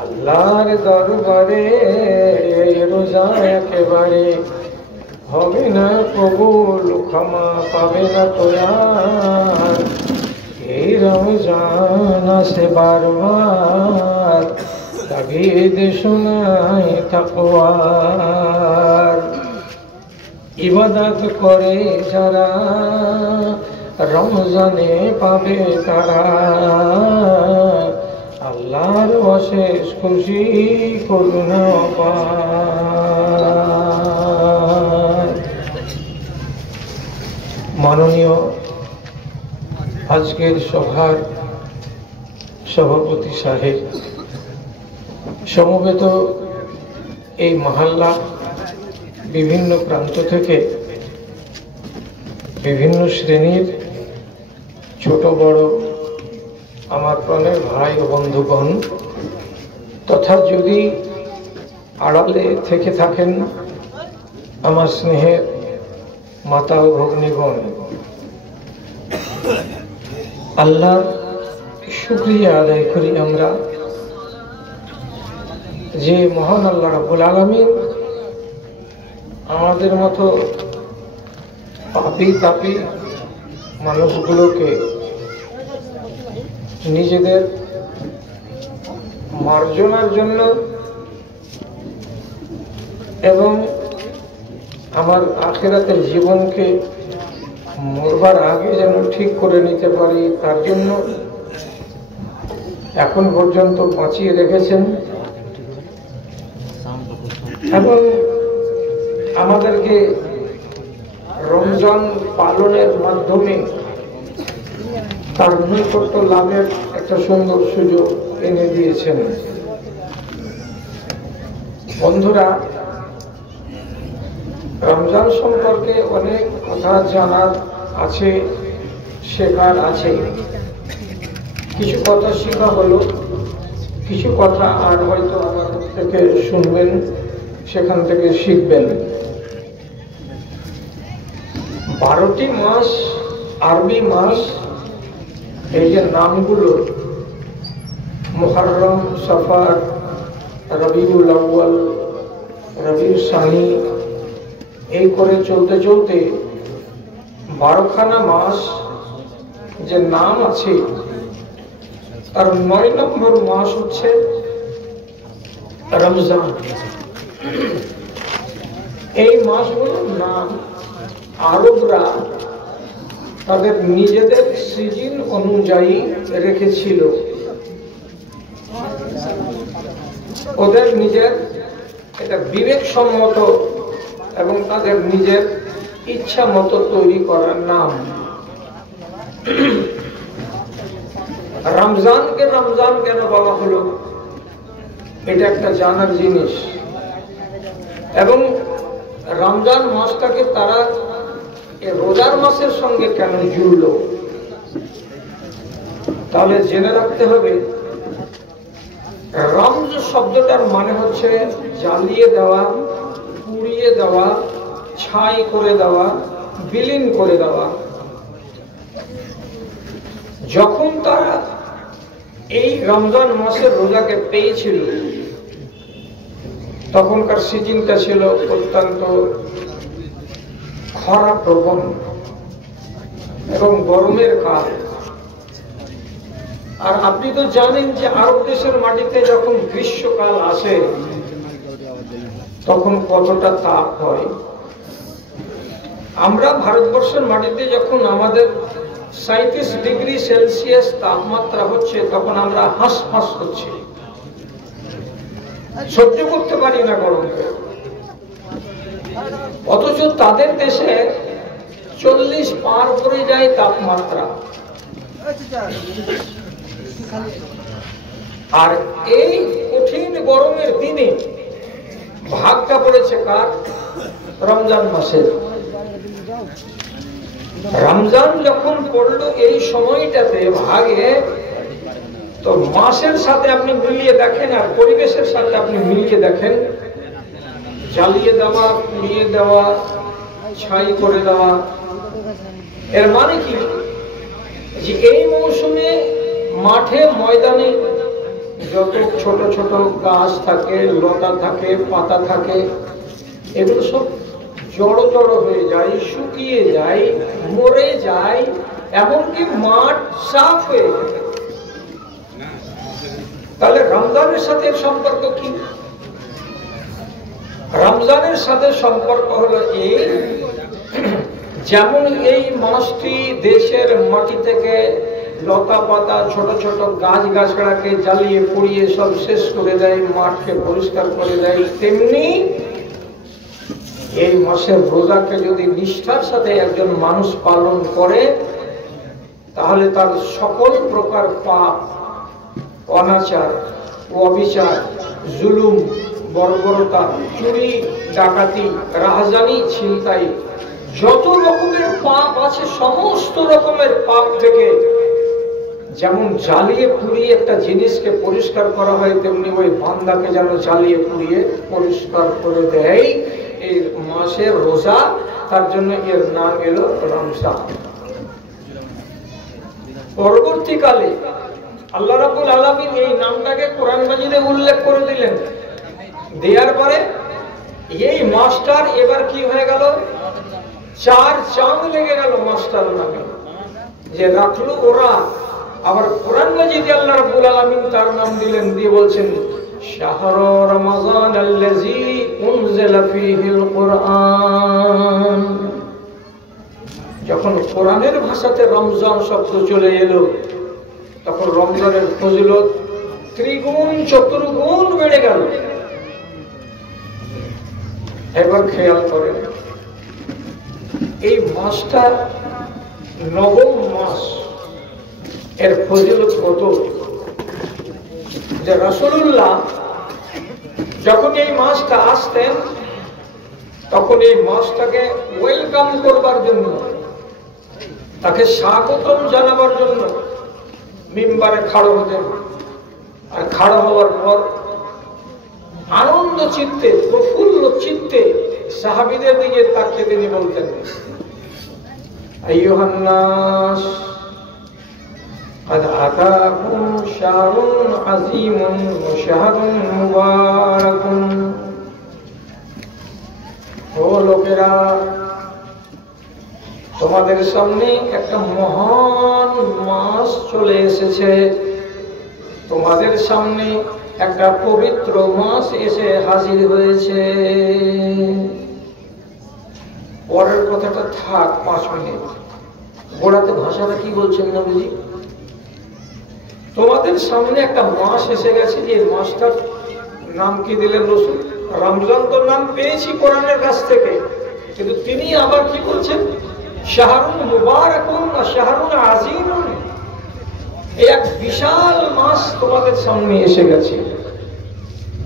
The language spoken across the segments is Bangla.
আল্লাহর দরবারে রোজা একেবারে হবে না কবুল, ক্ষমা পাবে না তো আর। এই রমজান আসে বারবার, তাগিদ শোনায় তাকওয়ার। ইবাদত করে যারা রমজানে পাবে তারা আল্লাহর অশেষ খুশি করুণা পায়। মাননীয় আজকের সভার সভাপতি সাহেব, সমবেত এই মহল্লা বিভিন্ন প্রান্ত থেকে বিভিন্ন শ্রেণীর ছোট বড় আমার প্রাণের ভাই ও বন্ধুগণ, তথা যদি আড়ালে থেকে থাকেন আমার স্নেহের মাতা ও ভগ্নীগণ, আল্লাহর শুকরিয়া আদায় করি আমরা যে মহান আল্লাহ রাব্বুল আলামিন আমাদের মতো পাপী তাপী মানুষগুলোকে নিজেদের মার্জনার জন্য এবং আমার আখিরাতের জীবনকে মরবার আগে যেন ঠিক করে নিতে পারি তার জন্য এখন পর্যন্ত বাঁচিয়ে রেখেছেন এবং আমাদেরকে রমজান পালনের মাধ্যমে তার নৈকট্য লাভের একটা সুন্দর সুযোগ এনে দিয়েছেন। বন্ধুরা, রমজান সম্পর্কে অনেক কথা জানার আছে, শেখার আছে। কিছু কথা শেখা হলো, কিছু কথা আর হয়তো আমার থেকে শুনবেন, সেখান থেকে শিখবেন। 12টি মাস, আরবি মাস, এই যে নামগুলো মুহররম, সফর, রবিউল আউয়াল, রবিউল সানি, এই করে চলতে চলতে 12খানা মাস যে নাম আছে, তার 9 নম্বর মাস হচ্ছে রমজান। এই মাসগুলোর নাম আরবরা তাদের নিজেদের সিজন অনুযায়ী রেখেছিল। ওদের নিজের এটা বিবেকসম্মত এবং তাদের নিজের ইচ্ছা মতো তৈরি করার নাম। রমজানকে রমজান কেন বলা হলো, এটা একটা জানার জিনিস। এবং রমজান মাসটাকে তারা রোজার মাসের সঙ্গে কেন জুড়ল, তাহলে জেনে রাখতে হবে রমজ শব্দটার মানে হচ্ছে জ্বালিয়ে দেওয়া, পুড়িয়ে দেওয়া, ছাই করে দেওয়া, বিলীন করে দেওয়া। যখন তারা এই রমজান মাসের রোজাকে পেয়েছিল, তখনকার সিজনটা ছিল অত্যন্ত খরা প্রবণ এবং গরমের কাল। আর আপনি তো জানেন যে আরব দেশের মাটিতে যখন গ্রীষ্মকাল আসে তখন কতটা তাপ হয়। আমরা ভারতবর্ষের মাটিতে যখন আমাদের 37 ডিগ্রি সেলসিয়াস তাপমাত্রা হচ্ছে, তখন আমরা হাঁস হাঁস হচ্ছে, সহ্য করতে পারি না গরমকে। অথচ তাদের দেশে 40 পার করে যায় তাপমাত্রা। আর এই কঠিন গরমের দিনে ভাগটা পড়েছে কার? রমজান মাসের। রমজান যখন পড়লো এই সময়টাতে ভাগে, তো মাসের সাথে আপনি মিলিয়ে দেখেন আর পরিবেশের সাথে আপনি মিলিয়ে দেখেন, জ্বালিয়ে দেওয়া, পুড়িয়ে দেওয়া, ছাই করে দেওয়া। এর মানে কি যে এই মৌসুমে মাঠে ময়দানে যত ছোট ছোট গাছ থাকে, লতা থাকে, পাতা থাকে, এগুলো সব জড়ো জড়ো হয়ে যায়, শুকিয়ে যায়, মরে যায়, এমনকি মাঠ সাফ হয়ে যায়। তাহলে রমজানের সাথে সম্পর্ক কি? রমজানের সাথে সম্পর্ক হলো এই, যেমন এই মাসটি দেশের মাটি থেকে লতা পাতা, ছোট ছোট গাছ গাছড়াকে জ্বালিয়ে পুড়িয়ে সব শেষ করে দেয়, মাঠকে পরিষ্কার করে দেয়, তেমনি এই মাসের রোজাকে যদি নিষ্ঠার সাথে একজন মানুষ পালন করে, তাহলে তার সকল প্রকার পাপ, অনাচার, অবিচার, জুলুম, বর্বরতা, চুরি, ডাকাতি, রাহাজানি, ছিনতাই, যত রকমের পাপ আছে, সমস্ত রকমের পাপ থেকে যেমন জ্বালিয়ে পুড়িয়ে একটা জিনিসকে পরিষ্কার করা হয়, তেমনি ওই বান্দাকে যেন জ্বালিয়ে পুড়িয়ে পরিষ্কার করে দেয় এই মাসের রোজা। তার জন্য এর নাম এলো রমজান। পরবর্তীকালে আল্লাহ রাব্বুল আলামিন এই নামটাকে কোরআন মাজিদে উল্লেখ করে দিলেন। দেওয়ার পরে এই মাসটার এবার কি হয়ে গেল, 4 চাঁদ লেগে গেল মাসটার নামে, যে রাখলো ওরা। আবার কোরআন মাজিদে আল্লাহ রাব্বুল আলামিন তার নাম দিলেন, দিয়ে বলছেন শাহরু রমাযান আল্লাযী উনজিলা ফীহিল কুরআন। যখন কোরআনের ভাষাতে রমজান শব্দ চলে এলো, তখন রমজানের ফজিলত ত্রিগুণ চতুর্গুণ বেড়ে গেল। এবার খেয়াল করেন, এই মাসটা নবম মাস, এর ফজিলত কত, যে রাসূলুল্লাহ যখন এই মাসটা আসতেন, তখন এই মাসটাকে ওয়েলকাম করবার জন্য, তাকে স্বাগতম জানাবার জন্য মিম্বারে খাড়ো হতেন। আর খাড়ো হওয়ার পর আনন্দ চিত্তে, প্রফুল্ল চিত্তে সাহাবীদের দিকে তাকিয়ে তিনি বলতেন, আইয়ুহান নাস قد أتاكم شهر عظيم وشهر مبارك। ও লোকেরা, তোমাদের সামনে একটা মহান মাস চলে এসেছে, তোমাদের সামনে একটা পবিত্র মাস এসে হাজির হয়েছে। পরের কথাটা থাক 5 মিনিট, গোড়াতে ভাষাটা কি বলছেন নবীজি? তোমাদের সামনে একটা মাস এসে গেছে, যে মাসটার নাম কি দিলেন রাসূল? রমজান তো নাম পেয়েছি কোরআনের কাছ থেকে, কিন্তু তিনি আবার কি বলছেন? শাহরুন মুবারাকুন ওয়া শাহরুন আযীমুন। এক বিশাল মাস তোমাদের সামনে এসে গেছে।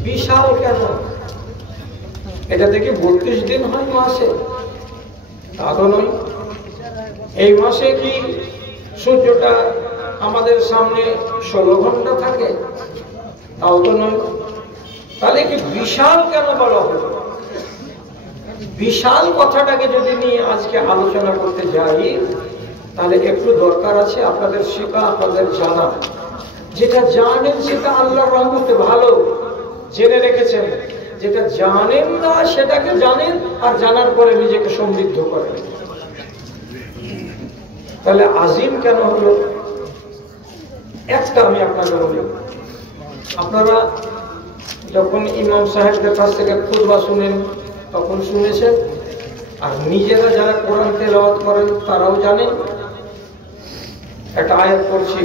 বিশাল কেন? এটা থেকে 32 দিন হয় মাসে? তা তো নয়। এই মাসে কি সূর্যটা আমাদের সামনে 16 ঘন্টা থাকে? তাও তো নয়। তাহলে কি বিশাল কেন বলা হলো? বিশাল কথাটাকে যদি নিয়ে আজকে আলোচনা করতে যাই, তাহলে একটু দরকার আছে আপনাদের শেখা, আপনাদের জানা। যেটা জানেন সেটা আল্লাহর রহমতে ভালো জেনে রেখেছেন, যেটা জানেন না সেটাকে জানেন, আর জানার পরে নিজেকে সমৃদ্ধ করেন। তাহলে আজিম কেন হলো? একটা আমি আপনাদের বলি, আপনারা যখন ইমাম সাহেবদের কাছ থেকে খুতবা শুনেন তখন শুনেছেন, আর নিজেরা যারা কোরআন তেলাওয়াত করেন তারাও জানেন। একটা আয়াত পড়ছি,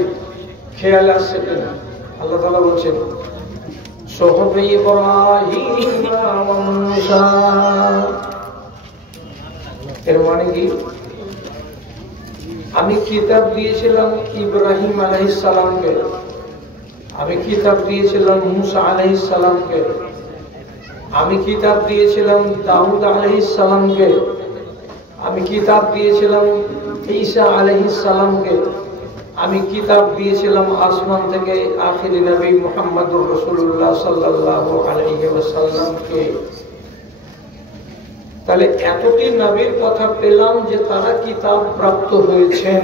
খেয়াল আসছে কিনা? আল্লাহ তাআলা বলছেন সুহুফি ইব্রাহিম ওয়া মূসা। এর মানে কি? আমি কিতাব দিয়েছিলাম ইব্রাহিম আলাইহিস সালামকে, আমি কিতাব দিয়েছিলাম মুসা আলাইহিস সালামকে, আমি কিতাব দিয়েছিলাম দাউদ আলাইহিস সালামকে, আমি কিতাব দিয়েছিলাম ঈসা আলাইহিস সালামকে, আমি কিতাব দিয়েছিলাম আসমান থেকে আখিরি নবী মুহাম্মদুর রাসূলুল্লাহ সাল্লাল্লাহু আলাইহি ওয়াসাল্লামকে। তাহলে এতটি নবীর কথা পেলাম যে তারা কিতাব প্রাপ্ত হয়েছেন।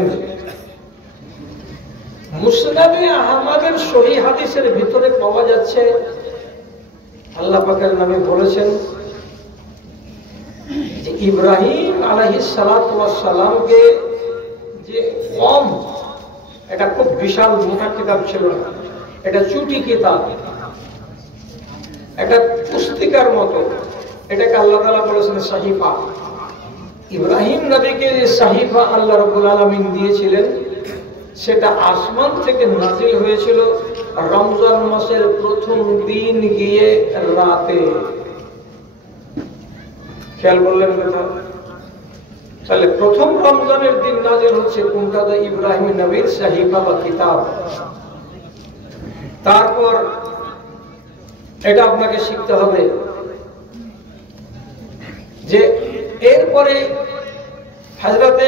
মুসনাদে আহমদের সহিহ হাদিসের ভিতরে পাওয়া যাচ্ছে, আল্লাহ পাকের নবী বলেছেন যে ইব্রাহিম আলাইহিস সালাতু ওয়াস সালামকে যে কম, এটা খুব বিশাল মোটা কিতাব ছিল না, এটা চুটি কিতাব, এটা পুস্তিকার মতো, এটাকে আল্লাহ তাআলা বলেছেন সাহিফা। ইব্রাহিম নবীকে যে সাহিফা আল্লাহ রাব্বুল আলামিন দিয়েছিলেন, সেটা আসমান থেকে নাজিল হয়েছিল রমজান মাসের প্রথম দিন গিয়ে রাতে। খেয়াল করলেন কথা? তাহলে প্রথম রমজানের দিন নাজিল হচ্ছে কোনটা? ইব্রাহিম নবীর সাহিফা বা কিতাব। তারপর এটা আপনাকে শিখতে হবে যে এরপরে হযরতে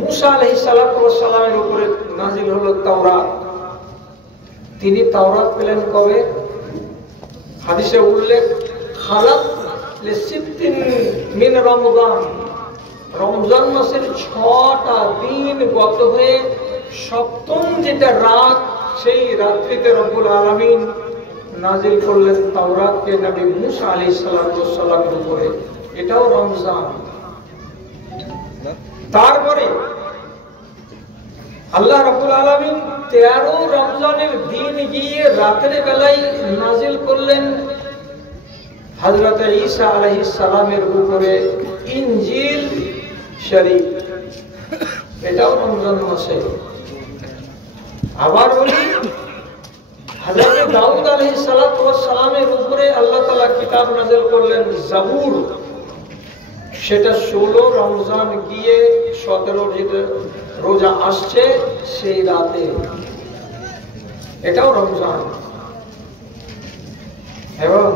মুসা আলাইহিস সালাতু ওয়াস সালামের উপরে নাজিল হলো তাওরাত। তিনি তাওরাত পেলেন কবে? হাদিসে উল্লেখ, খালাত লিসিত্তিন মিন রমজান, রমজান মাসের 6টা দিন গত হয়ে সপ্তম যেটা রাত, সেই রাত্রিতে রব্বুল আলামিন নাজিল করলেন তাওরাতকে নবী মুসা আলাইহিস সালাতু ওয়াস সালামের উপরে। এটাও রমজান। তারপরে আল্লাহ রাব্বুল আলামিন 13 রমজানের দিন গিয়ে রাতের বেলায় নাজিল করলেন হযরত ঈসা আলাইহিস সালামের উপরে ইনজিল শরীফ। এটাও রমজান মাসে। আবার বলি, হযরত দাউদ আলাইহিস সালাতু ওয়াস সালামের উপরে আল্লাহ তাআলা কিতাব নাযিল করলেন জাবুর। সেটা 16 রমজান গিয়ে 17 যেটা রোজা আসছে সেই রাতে, এটাও রমজান। এবং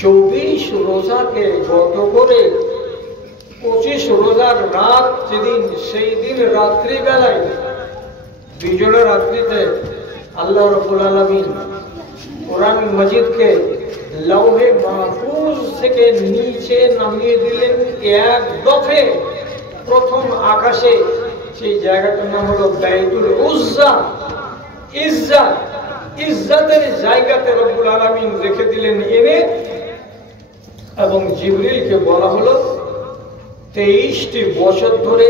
24 রোজাকে গত করে 25 রোজার রাত যেদিন, সেই দিন রাত্রি বেলায় বিজয় রাত্রিতে আল্লাহ রাব্বুল আলামিন কোরআন মাজিদকে লৌহে মাহফুজ থেকে নিচে নামিয়ে দিলেন এক দফে প্রথম আকাশে। সেই জায়গাটার নাম হলো বাইতুল উজ্জা। ইজ্জতের জায়গাতে রব্বুল আলামিন রেখে দিলেন এনে, এবং জিবরিলকে বলা হলো 23টি বছর ধরে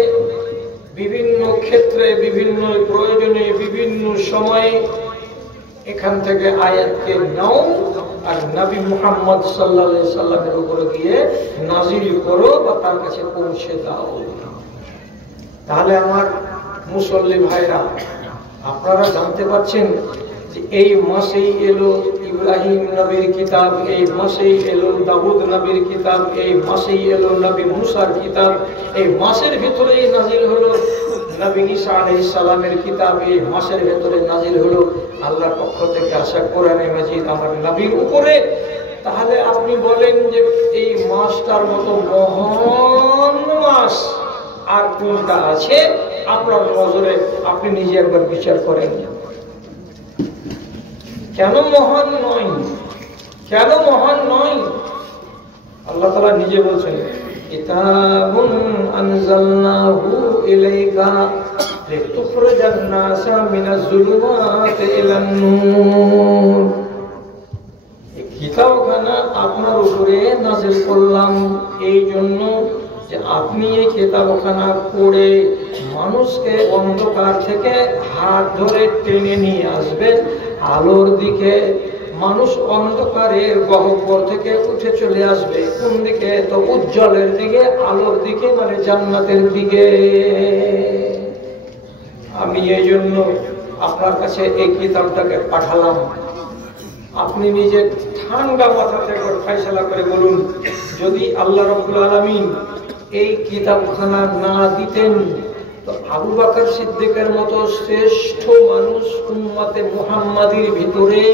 বিভিন্ন ক্ষেত্রে, বিভিন্ন প্রয়োজনে, বিভিন্ন সময়ে এখান থেকে আয়াতকে নাও আর নবী মুহাম্মদ সাল্লাল্লাহু আলাইহি সাল্লামের উপরে গিয়ে নাজিল করো বা তার কাছে পৌঁছে দাও। তাহলে আমার মুসল্লি ভাইরা, আপনারা জানতে পারছেন যে এই মাসেই এলো ইব্রাহিম নবীর কিতাব, এই মাসেই এলো দাউদ নবীর কিতাব, এই মাসেই এলো নবী মুসার কিতাব, এই মাসের ভিতরেই নাজিল হলো নবী ঈসা আলাইহিস সালামের কিতাব, এই মাসের ভিতরে নাজিল হলো আল্লাহর পক্ষ থেকে আসা কোরআনে মাজিদ আমার নবীর উপরে। তাহলে আপনি বলেন যে এই মাসটার মতো মহান মাস আর কোনটা আছে আপনার নজরে? আপনি নিজে একবার বিচার করেন। কেন মহান নয়? কেন মহান নয়? আল্লাহ তাআলা নিজে বলছেন, কিতাবুন আনজালনাহু ইলাইকা লিতুখরিজান নাসা মিনাজ যুলুমাতি ইলান নূর। এই কিতাবখানা আপনার উপরে নাযিল করলাম এই জন্য যে আপনি এই কিতাবখানা পড়ে মানুষকে অন্ধকার থেকে হাত ধরে টেনে নিয়ে আসবেন আলোর দিকে। মানুষ অন্ধকারের গহ্বর থেকে উঠে চলে আসবে কোন দিকে? তো উজ্জ্বলের দিকে, আলোর দিকে, মানে জান্নাতের দিকে। আমি এই জন্য আপনার কাছে এই কিতাবটাকে পাঠালাম। আপনি নিজে ঠান্ডা মাথা থেকে ফয়সালা করে বলুন, যদি আল্লাহ রাব্বুল আলামিন এই কিতাবখানা না দিতেন তো আবু বকর সিদ্দিকের মতো শ্রেষ্ঠ মানুষ উম্মতে মুহাম্মাদির ভিতরে,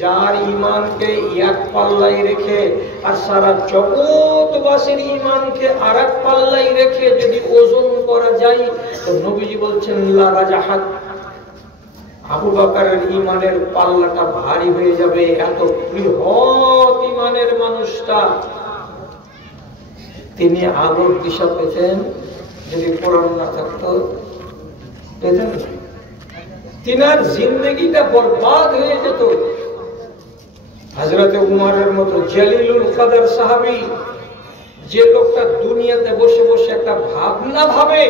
যার ঈমানকে এক পাল্লায় রেখে আর সারা জগৎবাসীর ঈমানকে আরেক পাল্লায় রেখে যদি ওজন করা যায় তো নবীজি বলছেন লা রাজাহাত, আবু বকরের ঈমানের পাল্লাটা ভারী হয়ে যাবে। এত বৃহৎ ঈমানের মানুষটা, তিনি আলোর দিশা পেতেন যদি কোরআন না থাকতো। তিনার জিন্দগিটা বরবাদ হয়ে যেত। হযরত উমরের মতো জলিলুল কদর সাহাবী, যে লোকটা দুনিয়াতে বসে বসে একটা ভাবনা ভাবে,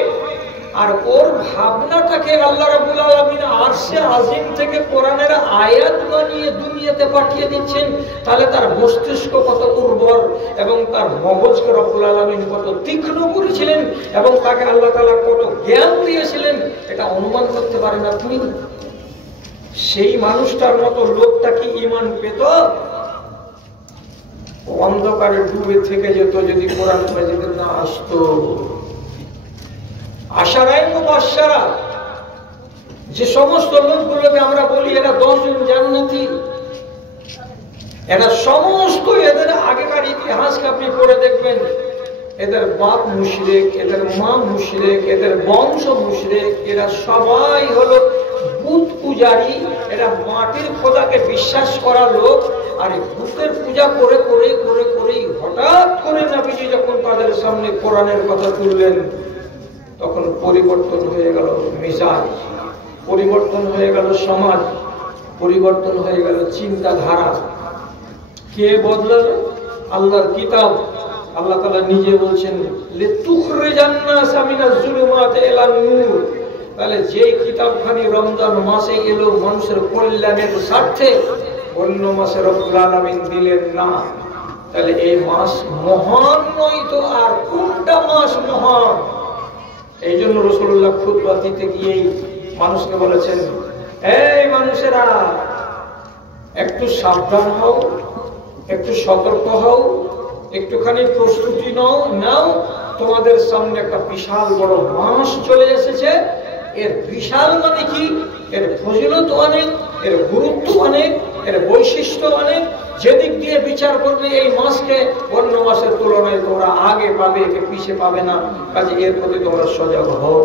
আর ওর ভাবনাটাকে আল্লাহ রাব্বুল আলামিন আরশে আজিম থেকে কোরআনের আয়াত বানিয়ে দুনিয়াতে পাঠিয়ে দিচ্ছেন, তাহলে তার মস্তিষ্ক কত উর্বর এবং তার মগজকে রব্বুল আলামিন কত তীক্ষ্ণ করেছিলেন এবং তাকে আল্লাহ তাআলা কত জ্ঞান দিয়েছিলেন, এটা অনুমান করতে পারেন আপনি? সেই মানুষটার মতো লোকটা কি ঈমান পেত? অন্ধকারে ডুবে থেকে যেত যদি কোরআন মাজিদে না আসতো। আশারায়ে মুবাশশারা, যে সমস্ত লোকগুলোকে আমরা বলি এরা 10 জন জান্নাতি, এরা সমস্ত, এদের আগেকার ইতিহাসকে আপনি পড়ে দেখবেন, এদের বাপ মুশরিক, এদের মা মুশরিক, এদের বংশ মুশরিক, এরা সবাই হলো বুত পূজারী, এরা মাটির খোদাকে বিশ্বাস করা লোক। আর এই বুতের পূজা করে করে করে করেই হঠাৎ করে নবীজি যখন তাদের সামনে কোরআনের কথা তুললেন, তখন পরিবর্তন হয়ে গেল মিজাজ, পরিবর্তন হয়ে গেল সমাজ, পরিবর্তন হয়ে গেল চিন্তাধারা। কে বদলালো? আল্লাহর কিতাব। আল্লাহ তাআলা নিজে বলছেন লিতুখরিজান নাসা মিনাজ জুলুমাতি ইলান নূর। তাহলে যেই কিতাবখানি রমজান মাসে এলো মানুষের কল্যাণের স্বার্থে, অন্য মাসে রব্বুল আলামিন দিলেন না, তাহলে এই মাস মহান নয় তো আর কোনটা মাস মহান? এই জন্য রাসূলুল্লাহ খুতবা দিতে গিয়েই মানুষকে বলেছেন, এই মানুষেরা একটু সাবধান হও, একটু সতর্ক হও, একটুখানি প্রস্তুতি নাও। তোমাদের সামনে একটা বিশাল বড় মাস চলে এসেছে। এর বিশাল মানে কি? এর ফজিলত অনেক, এর গুরুত্ব অনেক, এর বৈশিষ্ট্য অনেক। যেদিক দিয়ে বিচার করবে এই মাসকে অন্য মাসের তুলনায় তোমরা আগে পাবে, একে পিছে পাবে না। কাজে এর প্রতি তোমরা সজাগ হও।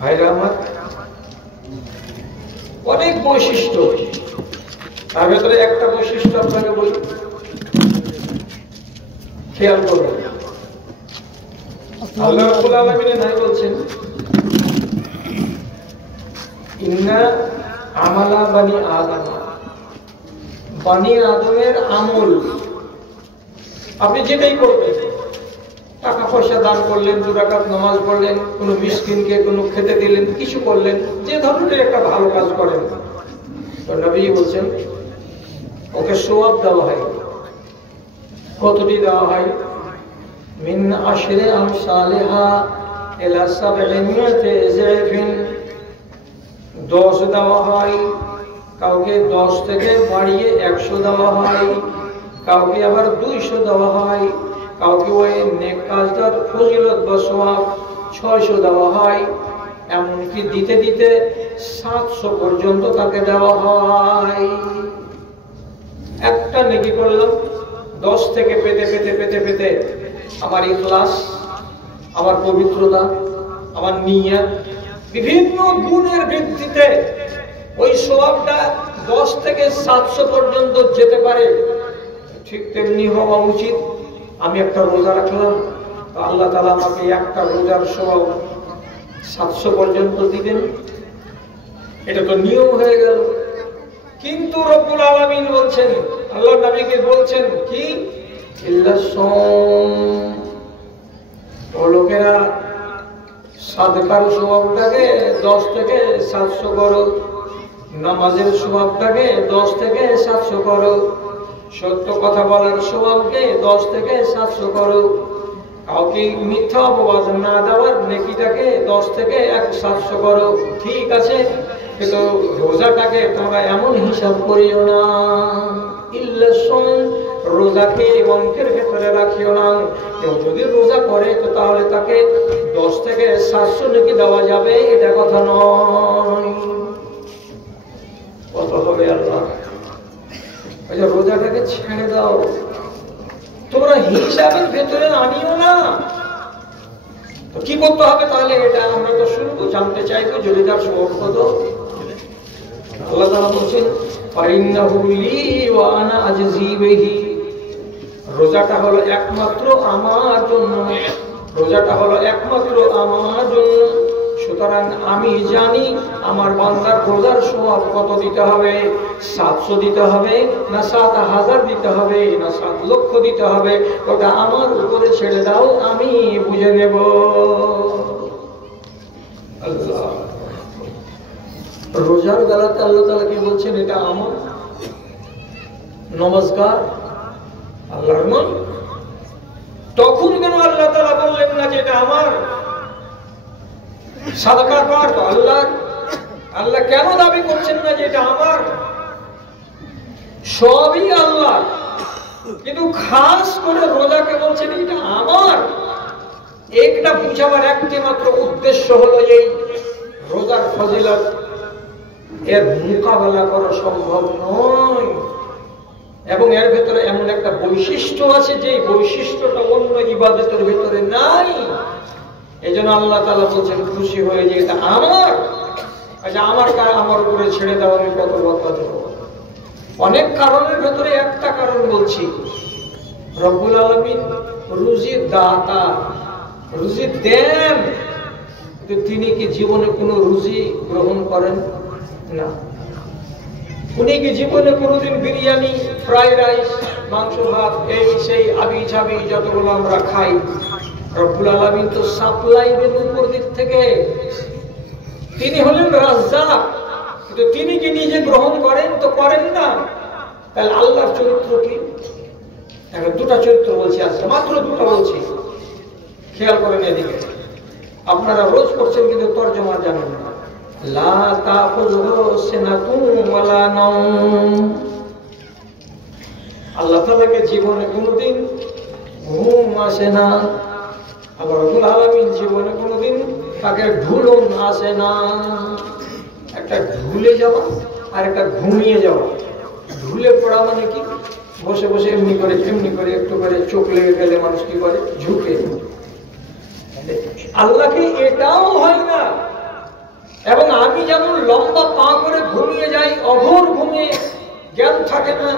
ভাইরা আমার, অনেক বৈশিষ্ট্য, তার ভেতরে একটা বৈশিষ্ট্য আপনাকে বলি, খেয়াল করবেন। আল্লাহ রাব্বুল আলামিন নাই বলছেন ইন্না আমালা বানি আদম, বানি আদমের আমল আপনি যেটাই করবেন, টাকা পয়সা দান করলেন, 2 রাকাত নামাজ পড়লেন, কোনো মিসকিনকে কোনো খেতে দিলেন, কিছু করলেন, যে ধরনের একটা ভালো কাজ করেন, তো নবী বলছেন ওকে সওয়াব দেওয়া হয়। কতটি দেওয়া হয়? মিন আশরি আমসালিহা ইলা 700 যায়ফিন। 10 দেওয়া হয়, কাউকে 10 থেকে বাড়িয়ে 100 দেওয়া হয়, কাউকে আবার 200 দেওয়া হয়, কাউকে ওই নেক কাজটার ফজিলত বা সওয়াব 600 দেওয়া হয়। এমনকি দিতে দিতে 700 পর্যন্ত তাকে দেওয়া হয়। একটা নেকি করলাম, 10 থেকে পেতে পেতে পেতে পেতে আমার ইখলাস, আমার পবিত্রতা, আমার নিয়ত, বিভিন্ন গুণের ভিত্তিতে ওই সওয়াবটা 10 থেকে 700 পর্যন্ত যেতে পারে। ঠিক তেমনি হওয়া উচিত। আমি একটা রোজা রাখলাম, তো আল্লাহ তাআলা আমাকে একটা রোজার সওয়াব 700 পর্যন্ত দিবেন, এটা তো নিয়ম হয়ে গেল। কিন্তু রব্বুল আলামিন বলছেন, আল্লাহ নবীকে বলছেন কি, ইল্লা সাওম। ও লোকেরা সাদকার সওয়াবটাকে 10 থেকে 700 করো, নামাজের সওয়াবটাকে 10 থেকে 700 করো, সত্য কথা বলার সওয়াবকে 10 থেকে 700 করো, কাউকে মিথ্যা অপবাদ না দেওয়ার নেকিটাকে 10 থেকে 700 করো। ঠিক আছে, কিন্তু রোজাটাকে তোমরা এমন হিসাব করিও না, ইল্লা সাওম, রোজাকে অঙ্কের ভেতরে রাখিও না। কেউ যদি রোজা করে তো তাহলে তাকে 10 থেকে 700 নেকি দেওয়া যাবে, এটা কথা নয়। কত হবে আল্লাহ? রোজাটাকে ছেড়ে দাও, তোমরা হিসাবের ভেতরে আনিও না। তো কি করতে হবে তাহলে? এটা আমরা তো শুনবো, জানতে চাইবো, যদি তার সওয়াব কত। আল্লাহ তাআলা বলেন ফাইন্নাহু লি ওয়া আনা আজজি বিহি। রোজাটা হলো একমাত্র আমার জন্য, রোজাটা হলো একমাত্র আমার জন্য। সুতরাং আমি জানি আমার বান্দার রোজার সওয়াব কত দিতে হবে, 700 দিতে হবে না 7000 দিতে হবে না 7 লক্ষ দিতে হবে, ওটা আমার উপরে ছেড়ে দাও, আমি বুঝে নেব। আল্লাহ রোজার বেলাতে আল্লাহ তাআলা কি বলছেন, এটা আমার নমস্কার আল্লাহর নয়। তখন কেন আল্লাহ তাআলা বললেন না যে এটা আমার? সাদাকার পার তো আল্লাহ, আল্লাহ কেন দাবি করছেন না যে এটা আমার? সবই আল্লাহ, কিন্তু খাস করে রোজাকে বলছেন এটা আমার। একটা বুঝাবার একটি মাত্র উদ্দেশ্য হলো এই রোজার ফজিলত এর মোকাবেলা করা সম্ভব নয়, এবং এর ভেতরে এমন একটা বৈশিষ্ট্য আছে যে বৈশিষ্ট্যটা অন্য ইবাদতের ভেতরে নাই। এই জন্য আল্লাহ তাআলা বলছেন খুশি হয়ে যে এটা আমার। আচ্ছা আমার উপরে ছেড়ে দাও, আমি কত বরকত দেব। অনেক কারণের ভেতরে একটা কারণ বলছি, রব্বুল আলামিন রুজি দাতা, রুজি দেন, কিন্তু তিনি কি জীবনে কোনো রুজি গ্রহণ করেন না? উনি কি জীবনে কোনোদিন বিরিয়ানি, ফ্রাইড রাইস, মাংস ভাত, এই সেই আবি ঝাবি যতগুলো আমরা খাই, রব্বুল আলামিন তো সাপ্লাই দেন উপর দিক থেকে। তিনি হলেন রাজ্জাক, কিন্তু তিনি কি নিজে গ্রহণ করেন? তো করেন না। তাহলে আল্লাহর চরিত্র কি? এখন দুটা চরিত্র বলছি, আজকে মাত্র দুটো বলছি, খেয়াল করেন এদিকে। আপনারা রোজ করছেন কিন্তু তরজমা জানেন না। লা তাখুযুহু সিনাতুন ওয়ালা নাওম, আল্লাহ তাআলাকে জীবনে কোনোদিন ঘুম আসে না। আল্লাহ রাব্বুল আলামিন জীবনে কোনোদিন তাকে ঢুলন আসে না। একটা ঢুলে যাওয়া আর একটা ঘুমিয়ে যাওয়া। ঢুলে পড়া মানে কি? বসে বসে এমনি করে একটু করে চোখ লেগে গেলে মানুষ কি করে? ঝুঁকে। আল্লাহকে এটাও হয় না। এবং আমি যেমন লম্বা পা করে ঘুমিয়ে যাই, অঘোর ঘুমে জ্ঞান থাকে না,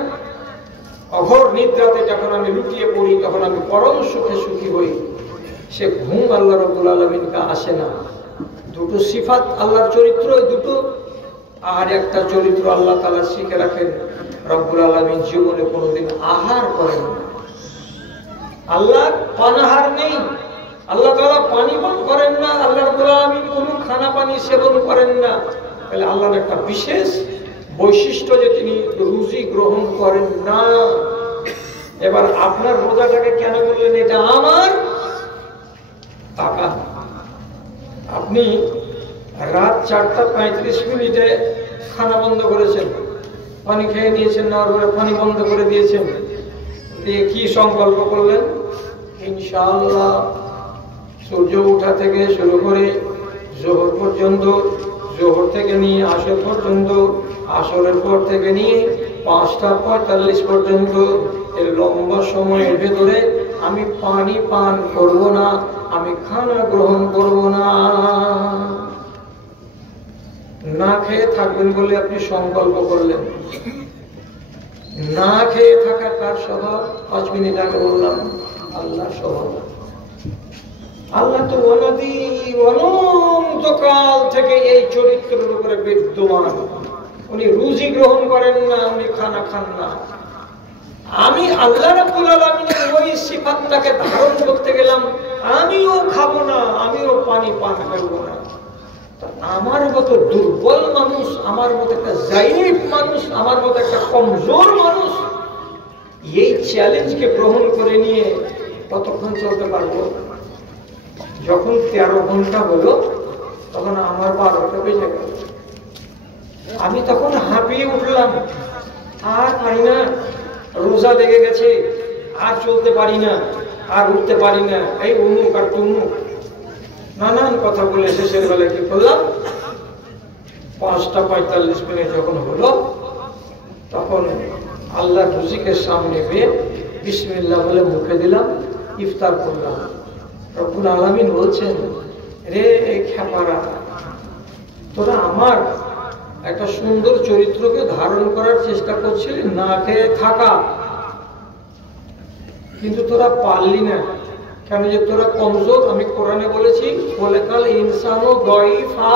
অঘোর নিদ্রাতে যখন আমি লুটিয়ে পড়ি তখন আমি পরম সুখে সুখী হই, সে ঘুম আল্লাহ রাব্বুল আলামিনকে আসে না। দুটো সিফাত আল্লাহর চরিত্র, দুটো। আর একটা চরিত্র আল্লাহ তাআলা শিখে রাখেন, রব্বুল আলামিন জীবনে কোনোদিন আহার করেন না। আল্লাহ পানাহার নেই, আল্লাহ তাআলা পানি পান করেন না, আল্লাহ রাব্বুল আলামিন কোনো খানা পানি সেবন করেন না। তাহলে আল্লাহর একটা বিশেষ বৈশিষ্ট্য যে তিনি রুজি গ্রহণ করেন না। এবার আপনার রোজাটাকে কেন বললেন এটা আমার? টাকা। আপনি রাত 4:35 খানা বন্ধ করেছেন, পানি খেয়ে নিয়েছেন, নেওয়ার পরে পানি বন্ধ করে দিয়েছেন, দিয়ে কি সংকল্প করলেন? ইনশাআল্লাহ সূর্য ওঠা থেকে শুরু করে জোহর পর্যন্ত, জোহর থেকে নিয়ে আসর পর্যন্ত, আসরের পর থেকে নিয়ে 5:45 পর্যন্ত এর লম্বা সময়ের ভেতরে আমি পানি পান করব না, আমি খানা গ্রহণ করব না। না খেয়ে থাকবেন বলে আপনি সংকল্প করলেন। না খেয়ে থাকা কার স্বভাব? 5 মিনিট আগে বললাম, আল্লাহর স্বভাব। আল্লাহ তো অনাদি অনন্তকাল থেকে এই চরিত্রের উপরে বিদ্যমান। উনি রুজি গ্রহণ করেন না, উনি খানা খান না। আমি আল্লাহ রাব্বুল আলামিনের ওই সিফাতটাকে ধারণ করতে গেলাম, আমিও খাবো না, আমিও পানি পান করবো না। আমার মতো দুর্বল মানুষ, আমার মতো একটা জাইফ মানুষ, আমার মতো একটা কমজোর মানুষ এই চ্যালেঞ্জকে গ্রহণ করে নিয়ে কতক্ষণ চলতে পারবো? যখন 13 ঘন্টা হলো তখন আমার 12টা বেজে গেল। আমি তখন হাঁপিয়ে উঠলাম, আর পারি না, রোজা লেগে গেছে, আর চলতে পারি না, আর উঠতে পারি না, এই উমুক আর তুমুক নানান কথা বলে শেষের বেলা কি করলাম? 5:45 যখন হলো তখন আল্লাহ রুজিকের সামনে পেয়ে বিসমিল্লাহ বলে মুখে দিলাম, ইফতার করলাম। রব্বুল আলামিন বলছেন, রে খেপারা, তোরা আমার একটা সুন্দর চরিত্রকে ধারণ করার চেষ্টা করছিলি, না খেয়ে থাকা, কিন্তু তোরা পারলি না। কেন যে তোরা কমজোর। আমি কোরআনে বলেছি খোলাকাল ইনসানু দাঈফা,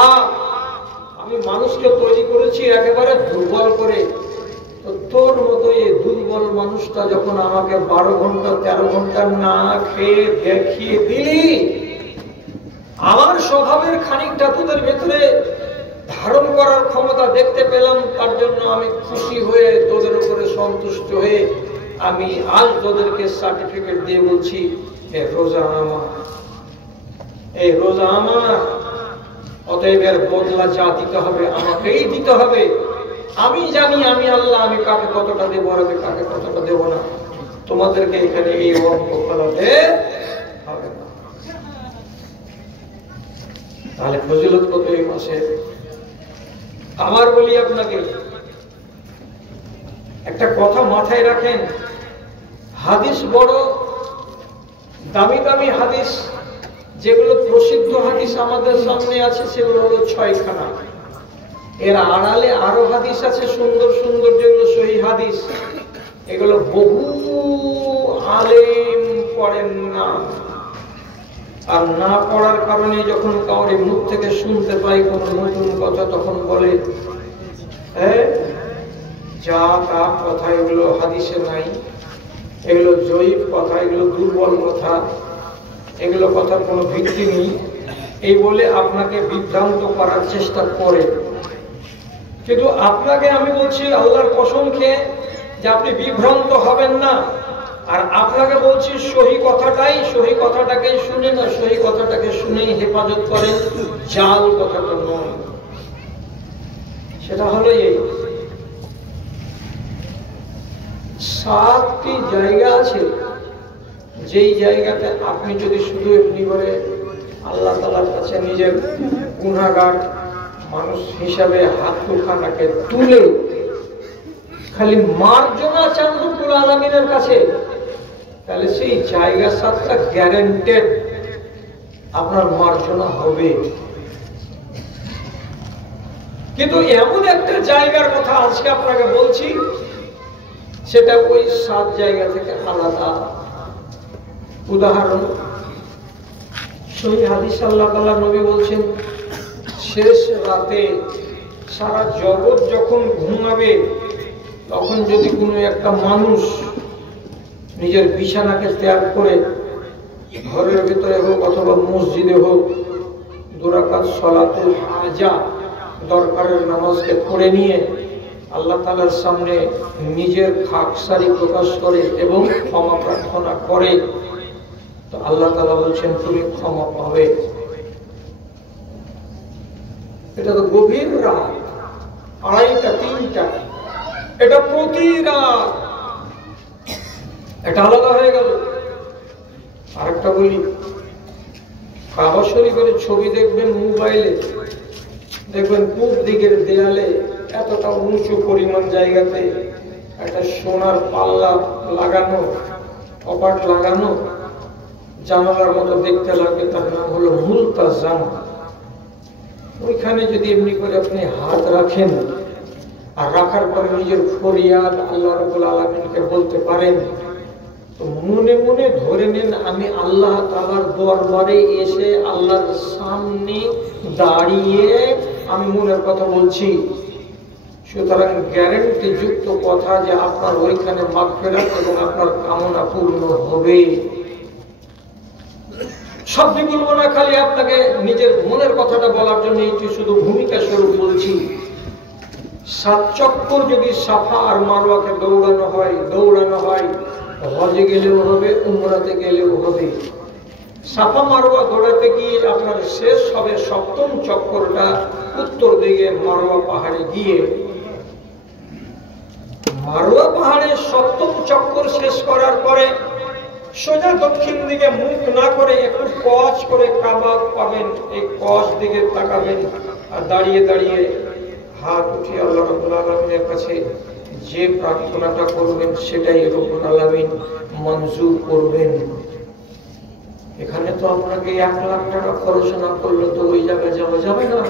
আমি মানুষকে তৈরি করেছি একেবারে দুর্বল করে। তো তোর মতো এই দুর্বল মানুষটা যখন আমাকে 12 ঘন্টা 13 ঘন্টা না খেয়ে দেখিয়ে দিলি, আমার স্বভাবের খানিকটা তোদের ভেতরে ধারণ করার ক্ষমতা দেখতে পেলাম, তার জন্য আমি খুশি হয়ে তোদের উপরে সন্তুষ্ট হয়ে আমি আজ তোদেরকে সার্টিফিকেট দিয়ে বলছি রোজা আমার, এই রোজা আমার। অতএব এর বদলা যা দিতে হবে আমাকেই দিতে হবে। আমি জানি আমি আল্লাহ, আমি কাকে কতটা দেবো আর আমি কাকে কতটা দেবো না। তোমাদেরকে এখানে এই অঙ্ক ফলাতে হবে না। তাহলে ফজিলত কত এই মাসে? আবার বলি আপনাকে একটা কথা মাথায় রাখেন, হাদিস বড় দামি দামি হাদিস, যেগুলো প্রসিদ্ধ হাদিস আমাদের সামনে আছে সেগুলো হলো 6খানা। এর আড়ালে আরো হাদিস আছে সুন্দর সুন্দর, যেগুলো সহিহ হাদিস। এগুলো বহু আলেম পড়েন না, আর না পড়ার কারণে যখন কাউরে মুখ থেকে শুনতে পাই কোন নতুন কথা, তখন বলে যা তা কথা, এগুলো হাদিসে নাই, এগুলো জয়ীফ কথা, এগুলো দুর্বল কথা, এগুলো কথার কোনো ভিত্তি নেই, এই বলে আপনাকে বিভ্রান্ত করার চেষ্টা করে। কিন্তু আপনাকে আমি বলছি আল্লাহর কসম খেয়ে যে আপনি বিভ্রান্ত হবেন না। আর আপনাকে বলছি সহি কথাটাকেই শুনে না, সহি কথাটাকে শুনেই হেফাজত করেন, জাল কথাটা নয়। সেটা হলো এই 7টি জায়গা আছে, যেই জায়গাতে আপনি যদি শুধু এমনি করে আল্লাহ তাআলার কাছে নিজের গুনাহগার মানুষ হিসাবে হাত দুখানাকে তুলে খালি মার্জনা চান রব্বুল আলামিনের কাছে, তাহলে সেই জায়গা 7টা গ্যারান্টেড আপনার মার্জনা হবে। কিন্তু এমন একটা জায়গার কথা আজকে আপনাকে বলছি, সেটা ওই 7 জায়গা থেকে আলাদা। উদাহরণ, সহিহ হাদিস আল্লাহ তাআলা নবী বলছেন, শেষ রাতে সারা জগৎ যখন ঘুমাবে, তখন যদি কোনো একটা মানুষ নিজের বিছানাকে ত্যাগ করে ঘরের ভিতরে হোক অথবা মসজিদে হোক 2 রাকাত সালাতুল হাজা, দরকারের নামাজকে পড়ে নিয়ে আল্লাহ তাআলার সামনে নিজের খাকসারি প্রকাশ করে এবং ক্ষমা প্রার্থনা করে, তো আল্লাহ তাআলা বলছেন তুমি ক্ষমা পাবে। এটা তো গভীর রাত, 2:30টা 3টা, এটা প্রতি রাত, এটা আলাদা হয়ে গেল। আরেকটা বলি, কাবা শরীফের ছবি দেখবেন মোবাইলে, দেখবেন পূব দিকের দেয়ালে এতটা উঁচু পরিমাণ জায়গাতে একটা সোনার পাল্লা লাগানো, কপাট লাগানো, জানালার মতো দেখতে লাগবে, তার নাম হলো মুলতাজাম। ওইখানে যদি এমনি করে আপনি হাত রাখেন আর রাখার পরে নিজের ফরিয়াদ আল্লাহ রাব্বুল আলামিনকে বলতে পারেন, তো মনে মনে ধরে নেন আমি আল্লাহ তাআলার দরবারে এসে আল্লাহর সামনে দাঁড়িয়ে আমি মনের কথা বলছি। সুতরাং গ্যারান্টি যুক্ত কথা যে আপনার ওইখানে মাগফিরাত এবং আপনার কামনা পূর্ণ হবে। শব্দ বলবো না, খালি আপনাকে নিজের মনের কথাটা বলার জন্য এটি শুধু ভূমিকা স্বরূপ বলছি। 7 চক্কর যদি সাফা আর মারওয়াকে দৌড়ানো হয়, হজে গেলেও হবে, উমরাতে গেলেও হবে। সাফা মারওয়া দৌড়াতে গিয়ে আপনার শেষ হবে 7ম চক্করটা উত্তর দিকে মারওয়া পাহাড়ে গিয়ে। মারওয়া পাহাড়ের 7ম চক্কর শেষ করার পরে সোজা দক্ষিণ দিকে মুখ না করে একটু কচ করে কাবা পাবেন, এই কচ দিকে তাকাবেন আর দাঁড়িয়ে দাঁড়িয়ে হাত উঠিয়ে আল্লাহ রাব্বুল আলামিনের কাছে যে প্রার্থনাটা করবেন সেটাই রব্বুল আলামিন মঞ্জুর করবেন। এখানে তো আপনাকে 1 লাখ টাকা খরচ না করলে তো ওই জায়গায় যাওয়া যাবে না।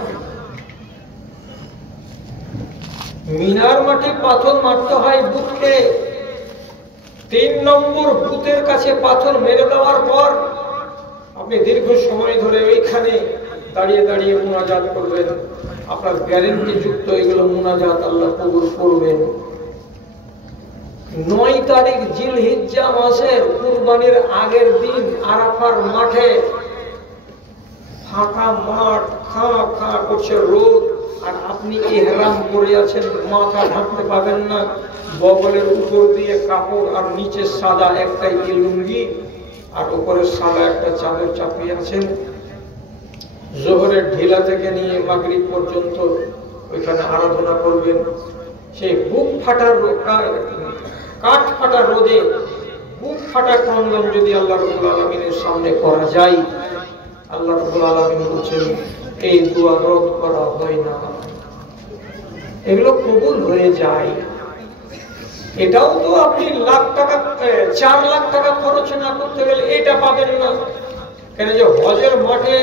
মিনার মাটি পাথর মারতে হয় বুথকে, 3 নম্বর বুথের কাছে পাথর মেরে দেওয়ার পর আপনি দীর্ঘ সময় ধরে ওইখানে দাঁড়িয়ে দাঁড়িয়ে মুনাজাত করবেন, আপনার গ্যারেন্টি যুক্ত এগুলো মুনাজাত আল্লাহ কবুল করবেন। 9 তারিখ জিলহিজ্জা মাসের কুরবানির আগের দিন আরাফার মাঠে ফাঁকা মাঠ, খাঁ খাঁ করছে রোদ, আর আপনি ইহরাম করে আছেন, মাথা ঢাকতে পাবেন না, বগলের উপর দিয়ে কাপড় আর নিচে সাদা একটাই লুঙ্গি আর উপরে সাদা একটা চাদর চাপিয়ে আছেন। জোহরের ঢিলা থেকে নিয়ে মাগরিব পর্যন্ত ওইখানে আরাধনা করবেন। সেই বুক ফাটার কাঠ ফাটা রোদে বুক ফাটা ক্রন্দন যদি আল্লাহ রাব্বুল আলামিনের সামনে করা যায়, আল্লাহ রাব্বুল আলামিন বলছেন এই দোয়া রদ করা হয় না, এগুলো কবুল হয়ে যায়। এটাও তো আপনি লাখ টাকা 4 লাখ টাকা খরচ না করতে গেলে এটা পাবেন না। কেন যে হজের মাঠে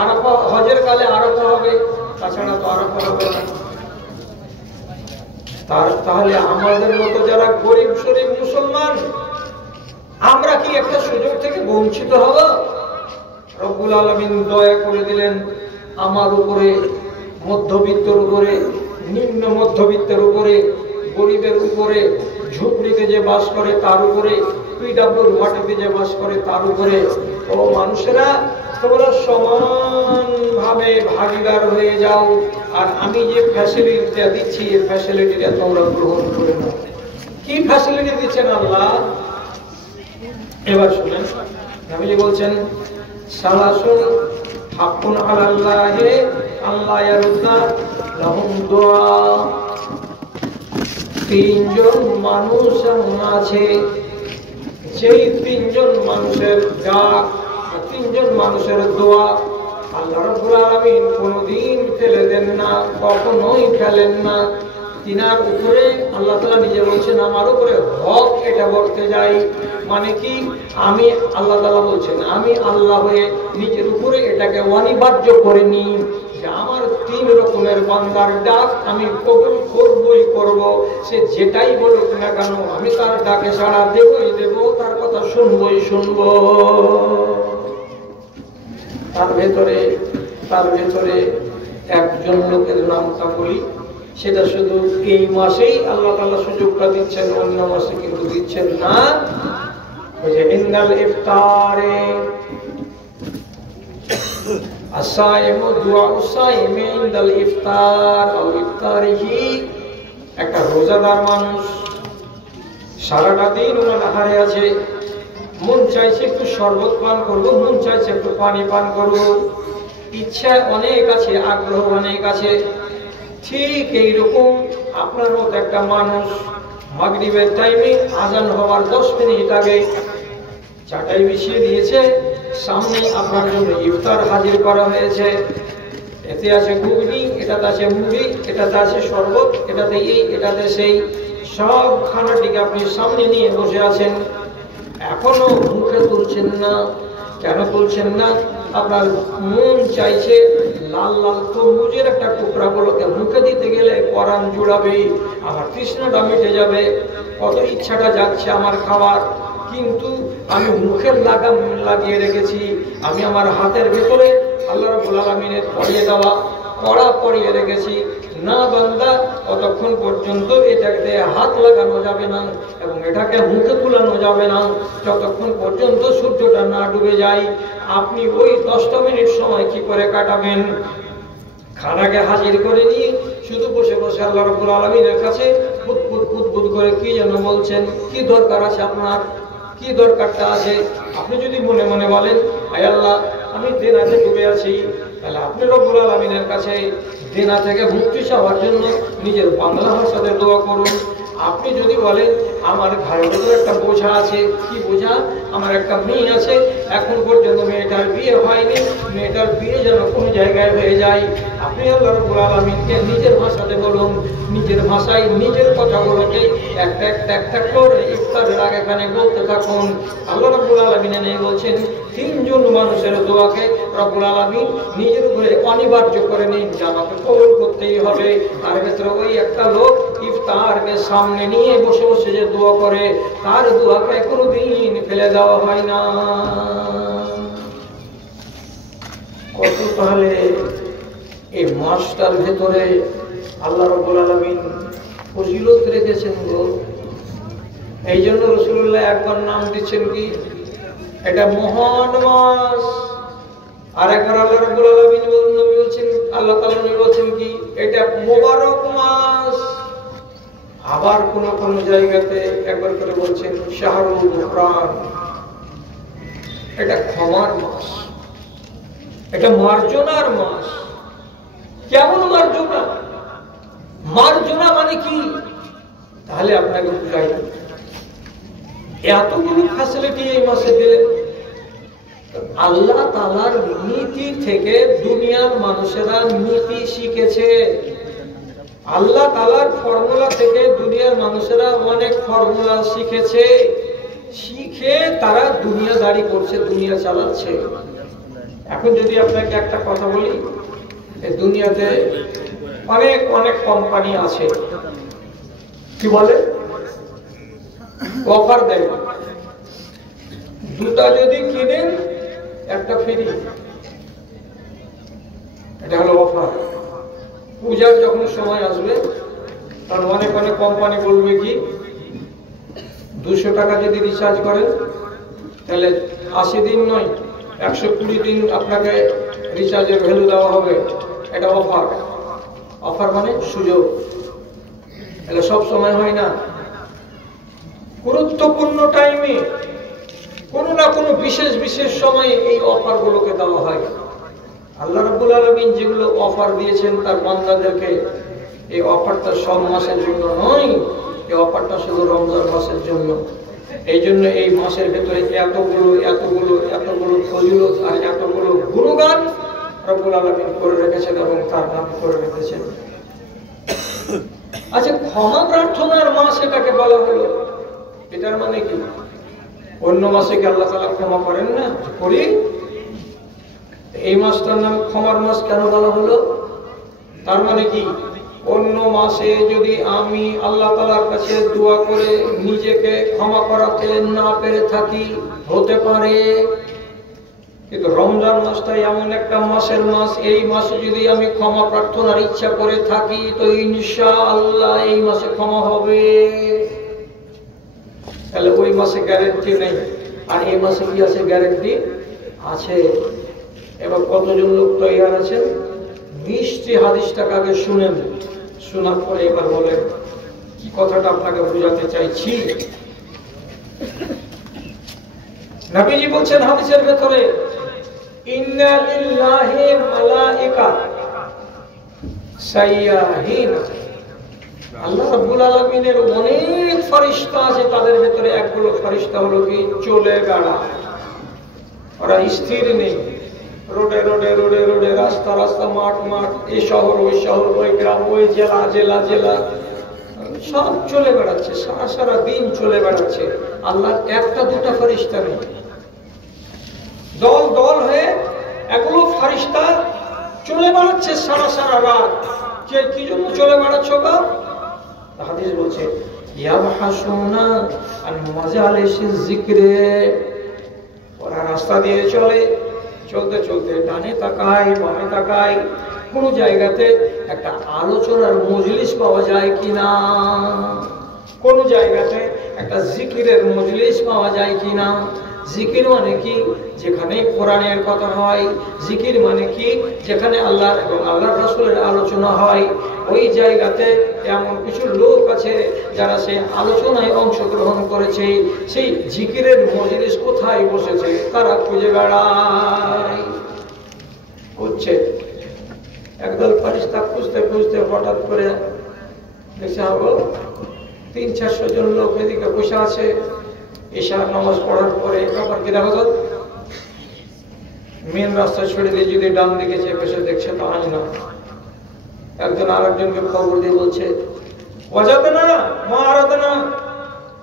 আরাফা, হজের কালে আরাফা হবে, তাছাড়া তো আরাফা হবে না। তাহলে আমাদের মতো যারা গরিব শরীফ মুসলমান, আমরা কি একটা সুযোগ থেকে বঞ্চিত হব? রব্বুল আলামিন দয়া করে দিলেন আমার উপরে, মধ্যবিত্তের উপরে, নিম্ন মধ্যবিত্তের উপরে, গরিবের উপরে, ঝুপড়িতে যে বাস করে তার উপরে, পিডব্লিউর মাটিতে যে বাস করে তার উপরে। ও মানুষেরা, তোমরা সমানভাবে ভাগীদার হয়ে যাও, আর আমি যে ফ্যাসিলিটিটা দিচ্ছি এই ফ্যাসিলিটিটা তোমরা গ্রহণ করে নাও। কি ফ্যাসিলিটি দিচ্ছেন আল্লাহ? এবার শুনেন, নবীজি বলছেন সালাসুন হাক্কুন আলাল্লাহি আল্লাহ ইয়ারুদ্দা লাহুম দুআ। 3 জন মানুষ এমন আছে, যেই 3 জন মানুষের ডাক, 3 জন মানুষের দোয়া আল্লাহ রাব্বুল আলামিন কোনদিন ফেলে দেন না, কখনোই ফেলেন না। তিনার উপরে আল্লাহ তাআলা নিজে বলছেন আমার উপরে হক এটা বলতে যাই, মানে কি আমি আল্লাহ তাআলা বলছেন আমি আল্লাহ হয়ে নিজের উপরে এটাকে অনিবার্য করে নিই যে আমার 3 রকমের বান্দার ডাক আমি কবুল করবই করব। সে যেটাই বলুক না কেন আমি তার ডাকে সাড়া দেবই দেব, তার কথা শুনবই শুনব। তার ভেতরে একজন লোকের নামটা বলি, সেটা শুধু এই মাসেই আল্লাহ তাআলা সুযোগটা দিচ্ছেন, অন্য মাসে কিন্তু দিচ্ছেন না। ওই যে ইন্দাল ইফতারে আসাইমু দুআ উসাইমি ইনদাল ইফতার আও ইফতারিহি। একটা রোজাদার মানুষ সারাটা দিন আহারে আছে, মন চাইছে একটু শরবত পান করবো, মন চাইছে একটু পানি পান করবো, ইচ্ছা অনেক আছে, আগ্রহ অনেক আছে। ঠিক এইরকম আপনার মতো একটা মানুষ মাগরিবের টাইমে আজান হওয়ার 10 মিনিট আগে চাটাই বিছিয়ে দিয়েছে, সামনে আপনার জন্য ইফতার হাজির করা হয়েছে। এতে আছে ঘুগনি, এটাতে আছে মুড়ি, এটাতে আছে শরবত, এটাতে এই, এটাতে সেই, সব খানাটিকে আপনি সামনে নিয়ে বসে আছেন। এখনো মুখে তুলছেন না। কেন তুলছেন না? আপনার মন চাইছে লাল লাল তরমুজের একটা টুকরা গুলোকে মুখে দিতে গেলে পরাণ জুড়াবে, আমার তৃষ্ণাটা মিটে যাবে, কত ইচ্ছাটা যাচ্ছে আমার খাবার, কিন্তু আমি মুখের লাগাম লাগিয়ে রেখেছি। আমি আমার হাতের ভেতরে আল্লাহ রাব্বুল আলামিনের পরিয়ে দেওয়া কড়া পরিয়ে রেখেছি। না বান্দা, ততক্ষণ পর্যন্ত এটাকে হাত লাগানো যাবে না এবং এটাকে মুখে তুলানো যাবে না যতক্ষণ পর্যন্ত সূর্যটা না ডুবে যায়। আপনি ওই 10টা মিনিট সময় কি করে কাটাবেন? খানাকে হাজির করে নিয়ে শুধু বসে বসে আল্লাহ রাব্বুল আলামিনের কাছে বুদবুদ করে কি যেন বলছেন। কি দরকার আছে আপনার? কি দরকারটা আছে? আপনি যদি মনে মনে বলেন আয় আল্লাহ আমি দেনাতে ডুবে আছি, তাহলে আপনি রব্বুল আলামিনের কাছে দেনা থেকে মুক্তি চাওয়ার জন্য নিজের বাংলা ভাষাতে দোয়া করুন। আপনি যদি বলেন আমার ঘরের ভেতরে একটা বোঝা আছে, কি বোঝা? আমার একটা মেয়ে আছে, এখন পর্যন্ত মেয়েটার বিয়ে হয়নি, মেয়েটার বিয়ে যেন কোনো জায়গায় হয়ে যায়। আপনি আল্লাহ রাব্বুল আলামিনকে নিজের ভাষাতে বলুন, নিজের ভাষায় নিজের কথাগুলোকে একটা একটা করে ইফতারের আগে এখানে বলতে থাকুন। আল্লাহ রাব্বুল আলামিন এই বলছেন 3 জন মানুষের দোয়াকে রব্বুল আলামিন নিজের উপরে অনিবার্য করে নিন, যা আমাকে কবুল করতেই হবে। তার ভেতরে ওই একটা লোক ইফতারকে সামনে নিয়ে বসে বসে যে দোয়া করে, তার দোয়াকে কোনোদিন ফেলে দেওয়া হয় না। কত তাহলে এই মাসটার ভেতরে আল্লাহ রাব্বুল আলামিন ফজিলত রেখেছেন গো। এই জন্য রাসূলুল্লাহ একবার নাম দিচ্ছেন কি, এটা মহান মাস। আর একবার আল্লাহ রাব্বুল আলামিন বলছেন, আল্লাহ তাআলা বলছেন কি, এটা মোবারক মাস। আবার কোন কোন জায়গাতে একবার করে বলছেন শাহরুল গুফরান, এটা ক্ষমার মাস, এটা মার্জনার মাস। কেমন মার্জনা? মার্জনা মানে কি? তাহলে আপনাকে বুঝাই, এতগুলো ফ্যাসিলিটি এই মাসে দিলেন। আল্লাহ তাআলার নীতি থেকে দুনিয়ার মানুষেরা নীতি শিখেছে। আল্লাহ তাআলার ফর্মুলা থেকে দুনিয়ার মানুষেরা অনেক ফর্মুলা শিখেছে। শিখে তারা দুনিয়াদারি করছে, দুনিয়া চালাচ্ছে। এখন যদি আপনাকে একটা কথা বলি, এই দুনিয়াতে অনেক অনেক কোম্পানি আছে, কি বলে, অফার দেয়, দুটা যদি কিনেন একটা ফ্রি। এটা হলো অফার। পূজার যখন সময় আসবে, কারণ অনেক অনেক কোম্পানি বলবে কি, 200 টাকা যদি রিচার্জ করেন তাহলে 80 দিন নয় 120 দিন আপনাকে রিচার্জের ভ্যালু দেওয়া হবে। এটা অফার। অফার মানে সুযোগ। এটা সব সময় হয় না, গুরুত্বপূর্ণ টাইমে কোনো না কোনো বিশেষ বিশেষ সময়ে এই অফার গুলোকে দেওয়া হয়। আল্লাহ রাব্বুল আলামিন যেগুলো অফার দিয়েছেন তার বান্দাদেরকে, এই অফারটা সব মাসের জন্য নয়, এই অফারটা শুধু রমজান মাসের জন্য। এই জন্য এই মাসের ভেতরে এতগুলো এতগুলো এতগুলো ফজিলত আর এতগুলো গুণগান রব্বুল আলামিন করে রেখেছেন এবং তার নাম করে রেখেছেন। আচ্ছা, ক্ষমা প্রার্থনার মাস এটাকে বলা হলো, এটার মানে কি? অন্য মাসে কি আল্লাহ তাআলা ক্ষমা করেন না? করি। এই মাসটার নাম ক্ষমার মাস কেন বলা হলো? তার মানে কি, অন্য মাসে যদি আমি আল্লাহ তাআলার কাছে দোয়া করে নিজেকে ক্ষমা করাতে না পেরে থাকি, হতে পারে, কিন্তু রমজান মাসটা এমন একটা মাসের মাস, এই মাসে যদি আমি ক্ষমা প্রার্থনার ইচ্ছা করে থাকি তো ইনশাআল্লাহ এই মাসে ক্ষমা হবে। তাহলে ওই মাসে গ্যারান্টি নেই, আর এই মাসে কি আছে? গ্যারান্টি আছে। এবার কতজন লোক তৈরি আছেন? মিষ্টি হাদিসটাকে আগে শুনেন, শোনার পরে এবার বলেন কি কথাটা আপনাকে বোঝাতে চাইছি। নবীজি বলছেন হাদিসের ভেতরে, ইন্না লিল্লাহি মালাইকা সাইয়াহিন, আল্লাহ রাব্বুল আলামিনের অনেক ফেরেশতা আছে, তাদের ভেতরে একগুলো ফেরেশতা হলো কি, চলে বেড়া। ওরা স্থির নেই, রোডে রোডে রোডে রোডে, রাস্তা রাস্তা, মাঠ মাঠ, এই শহর ওই শহর, ওই গ্রাম ওই জেলা জেলা জেলা, সব চলে বেড়াচ্ছে, সারা সারা দিন চলে বেড়াচ্ছে। আল্লাহ একটা দুটা ফেরেশতা নেই, দল দল হয়ে এগুলো ফেরেশতা চলে বেড়াচ্ছে সারা সারা রাত। কি জন্য চলে বেড়াচ্ছ গা? হাদিস বলছে, ইয়াবহাসুনা আন মাজালিসিজ যিকরে, ওরা রাস্তা দিয়ে চলে, চলতে চলতে ডানে তাকায় বামে তাকায়, কোন জায়গাতে একটা আলোচনার মজলিস পাওয়া যায় কিনা, কোন জায়গাতে একটা জিকিরের মজলিস পাওয়া যায় কিনা। জিকির মানে কি? যেখানে কোরআনের কথা হয়। জিকির মানে কি? যেখানে আল্লাহ এবং আল্লাহর রাসূলের আলোচনা হয়। ওই জায়গাতে এমন কিছু লোক আছে যারা সেই আলোচনায় অংশগ্রহণ করেছে। সেই জিকিরের মজলিস কোথায় বসেছে তারা খুঁজে বেড়ায়, খুঁজছে। একদল ফেরেশতা খুঁজতে খুঁজতে হঠাৎ করে দেখছে, 300-400 জন লোক এদিকে বসে আছে। ঈশার নামাজ পড়ার পরে আবার কি দেখা যায়, মেন রাস্তা ছেড়ে দিয়ে যদি ডান দিকে চেপে দেখছে তো আয় না। একজন আরেকজনকে খবর দিয়ে বলছে, ওয়াজাতে না মা আরাতে না,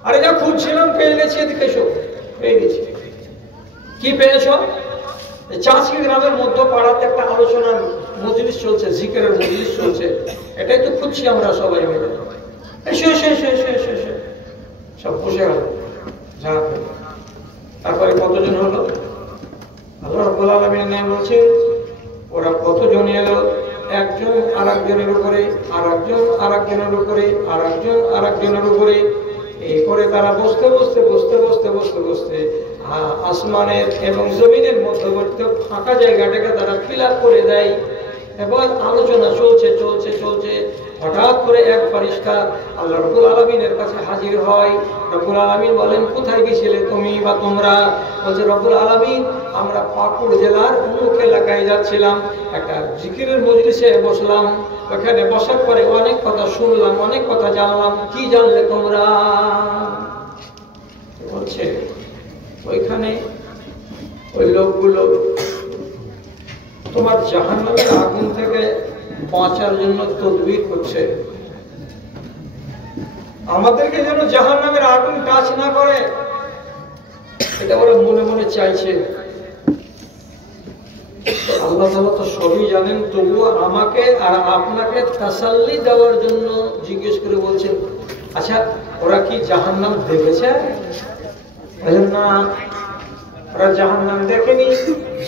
আরে যা খুঁজছিলাম পেয়ে গেছি, এদিকে এসো, পেয়ে গেছি। কি পেয়েছ? চাষি গ্রামের মধ্যে পাড়াতে একটা আলোচনার মজলিস চলছে, জিকিরের মজলিস চলছে, এটাই তো খুঁজছি আমরা সবাই মিলে। এসে এসে এসে এসে এসে এসে সব বসে গেল। তারপরে কতজন হলো? আল্লাহ রাব্বুল আলামিনের নাম বলছে, কতজন এলো, একজন আর একজনের উপরে, আর একজন আর একজনের উপরে, আর একজন আর একজনের উপরে, এই করে তারা বসতে বসতে বসতে বসতে বসতে বসতে আসমানের এবং জমিনের মধ্যবর্তী ফাঁকা জায়গাটাকে তারা ফিল আপ করে দেয়। এবার আলোচনা চলছে চলছে চলছে, হঠাৎ করে এক ফেরেশতা আল্লাহ রাব্বুল আলামিনের কাছে হাজির হয়। রব্বুল আলামিন বলেন, কোথায় গেছিলে তুমি বা তোমরা? বলছে, রব্বুল আলামিন, আমরা পাকুড় জেলার অমুক এলাকায় যাচ্ছিলাম, একটা জিকিরের মজলিসে বসলাম, ওখানে বসার পরে অনেক কথা শুনলাম, অনেক কথা জানলাম। কি জানলে তোমরা? বলছে, ওইখানে ওই লোকগুলো তোমার জাহান্নামের আগুন থেকে বাঁচার জন্য তদবির করছে, আমাদেরকে যেন জাহান্নামের আগুন টাচ না করে, এটা ওরা মনে মনে চাইছে। আল্লাহ তাআলা তো সবই জানেন, তবুও আমাকে আর আপনাকে তাসাল্লি দেওয়ার জন্য জিজ্ঞেস করে বলছেন, আচ্ছা ওরা কি জাহান্নাম দেখেছে? না, ওরা জাহান্নাম দেখেনি,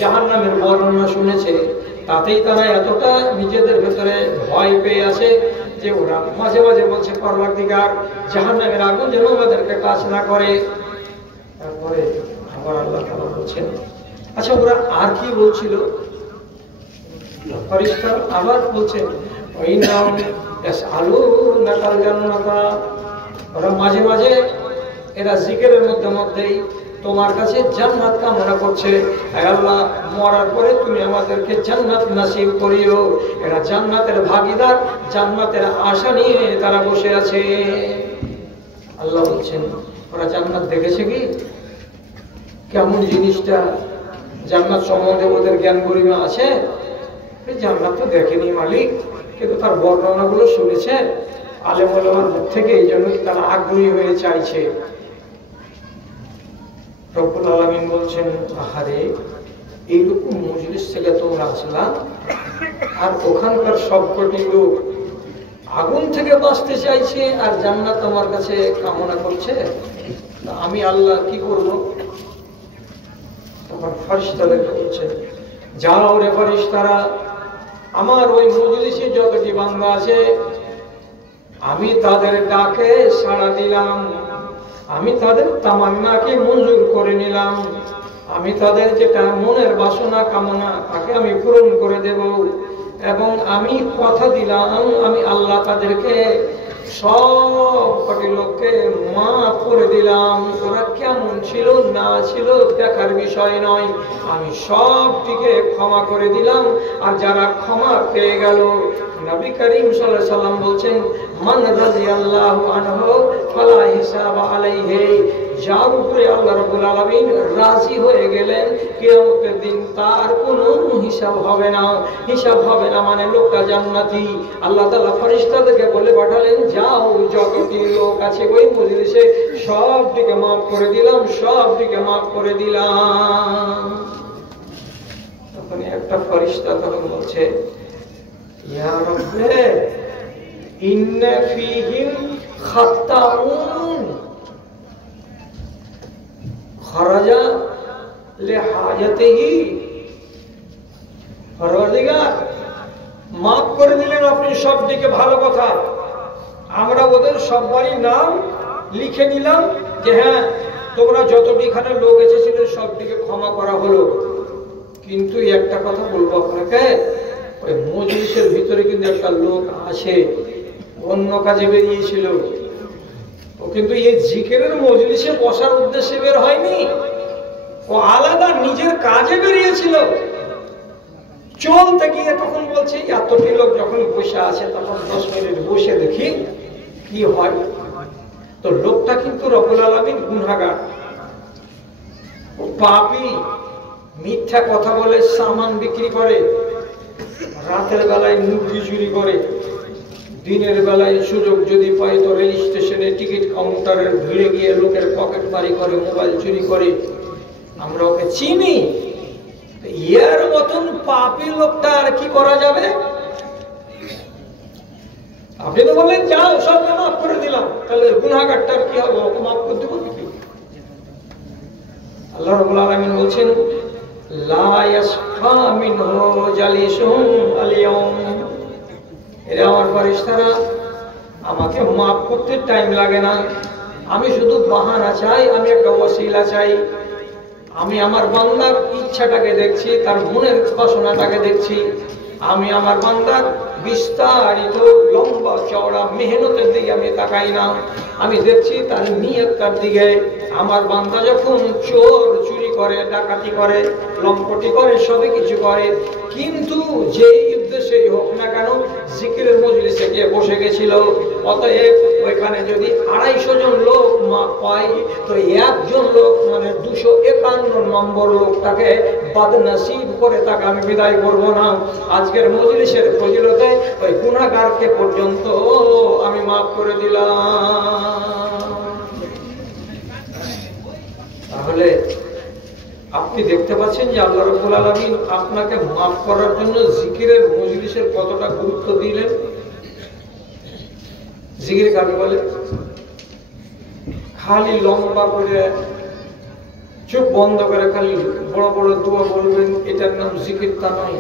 জাহান্নামের বর্ণনা শুনেছে, তাতেই তারা এতটা নিজেদের ভেতরে ভয় পেয়ে আছে যে ওরা মাঝে মাঝে বলছে, পরওয়ারদিগার, জাহান্নামের আগুন যেন আমাদেরকে কাজ না করে। তারপরে আবার আল্লাহ তাআলা বলছেন, আচ্ছা ওরা আর কি বলছিল? ফেরেশতা আবার বলছেন, ওরা মাঝে মাঝে এরা জিকিরের মধ্যে মধ্যেই তোমার কাছে জান্নাত কামনা করছে, আল্লাহ মরার পরে তুমি আমাদেরকে জান্নাত নসিব করিও। এরা জান্নাতের ভাগীদার, জান্নাতের আশা নিয়ে তারা বসে আছে। আল্লাহ বলছেন, ওরা জান্নাত দেখেছে কি? কেমন জিনিসটা? জান্নাত সম্বন্ধে ওদের জ্ঞান গরিমা আছে? জান্নাত তো দেখেনি মালিক, কিন্তু তার বর্ণনাগুলো শুনেছে আলেম ওলামার মুখ থেকে, এই জন্য তারা আগ্রহী হয়ে চাইছে। রব্বুল আলামিন বলছেন, আহারে, এইরকম মজলিস থেকে তোমরা আসলা, আর ওখানকার সবকটি লোক আগুন থেকে বাঁচতে চাইছে আর জান্নাত আমার কাছে কামনা করছে, আমি আল্লাহ কি করব? তখন ফেরেশতাদেরকে বলছে, যাও রে ফেরেশতারা, আমার ওই মজলিসে যতটি বান্দা আছে আমি তাদের ডাকে সাড়া দিলাম, আমি তাদের তামান্নাকে মঞ্জুর করে নিলাম, আমি তাদের যেটা মনের বাসনা কামনা তাকে আমি পূরণ করে দেব, এবং আমি কথা দিলাম আমি আল্লাহ তাদেরকে সব কটি লোককে মাফ করে দিলাম। ওরা কেমন ছিল না ছিল দেখার বিষয় নয়, আমি সবটিকে ক্ষমা করে দিলাম। আর যারা ক্ষমা পেয়ে গেল, নবী করিম সাল্লাল্লাহু আলাইহি সাল্লাম বলছেন, মান রাদিয়াল্লাহু আনহু ফালা হিসাব আলাইহি, যার উপরে আল্লাহ রাব্বুল আলামিন রাজি হয়ে গেলেন, কিয়ামতের দিন তার কোনো হিসাব হবে না। হিসাব হবে না মানে লোকটা জান্নাতি। আল্লাহ তাআলা ফেরেশতাদেরকে বলে পাঠালেন, যাও যতটি লোক আছে ওই মজলিসে সবটিকে মাফ করে দিলাম, সবটিকে মাফ করে দিলাম। তখন একটা ফেরেশতা তখন বলছে, ইয়া রাব্বে ইন্না ফীহিম খাত্তাউন খরাজা লিহাজাতিহি। পরওয়ারদিগার, মাফ করে দিলেন আপনি সবদিকে, ভালো কথা, আমরা ওদের সবারই নাম লিখে নিলাম যে হ্যাঁ তোমরা যতটি এখানে লোক এসেছিল সবদিকে ক্ষমা করা হলো। কিন্তু একটা কথা বলবো আপনাকে, ওই মজলিসের ভিতরে কিন্তু একটা লোক আছে, অন্য কাজে বেরিয়েছিল, ও কিন্তু এই জিকিরের মজলিসে বসার উদ্দেশ্যে বের হয়নি, ও আলাদা নিজের কাজে বেরিয়েছিল। চলতে গিয়ে তখন বলছে, এতটি লোক যখন বসে আছে তখন 10 মিনিট বসে দেখি কি হয়। তো লোকটা কিন্তু রব্বুল আলামিন গুনাহগার, ও পাপী, মিথ্যা কথা বলে সামান বিক্রি করে, রাতের বেলায় মুরগি চুরি করে, দিনের বেলায় সুযোগ যদি পায় তো রেল স্টেশনে টিকিট কাউন্টারের ভিড়ে গিয়ে লোকের পকেট মারি করে, মোবাইল চুরি করে। আমরা ওকে চিনি। এর মতন পাপী লোকটা আর কি করা যাবে? আপনি তো বললেন যাও সব মাফ করে দিলাম, তাহলে গুনাহগারটার কি হবে? ওকে মাফ করে দেবো কি? আল্লাহ রাব্বুল আলামিন বলছেন, লা ইয়াসফা মিনহু জালিসুন আল-ইয়াওম। এরা আমার ফেরেশতারা, আমাকে মাফ করতে টাইম লাগে না, আমি শুধু বাহানা চাই, আমি একটা ওসিলা চাই। আমি আমার বান্দার ইচ্ছাটাকে দেখছি, তার মনের বাসনাটাকে দেখছি। আমি আমার বান্দার বিস্তারিত লম্বা চওড়া মেহনতের দিকে আমি তাকাই না, আমি দেখছি তার নিয়তটার দিকে। আমার বান্দা যখন চোর চুরি করে, ডাকাতি করে, লম্পটি করে, সবই কিছু করে, কিন্তু যেই উদ্দেশ্যেই হোক না কেন জিকিরের মজলিসে গিয়ে বসে গেছিল, অতএব ওইখানে যদি 250 জন লোক মা পাই, তো একজন লোক মানে 251 নম্বর লোকটাকে বদনসিব করে তাকে আমি বিদায় করবো না। আজকের মজলিসের ফজিলতে ওই গুনাহগারকে পর্যন্ত আমি মাফ করে দিলাম। তাহলে আপনি দেখতে পাচ্ছেন যে আল্লাহ রাব্বুল আলামিন আপনাকে মাফ করার জন্য জিকিরের মজলিসের কতটা গুরুত্ব দিলেন। জিকির কাকে বলে? খালি লম্বা করে চোখ বন্ধ করে খালি বড় বড় দোয়া বলবেন, এটার নাম জিকির তা নয়।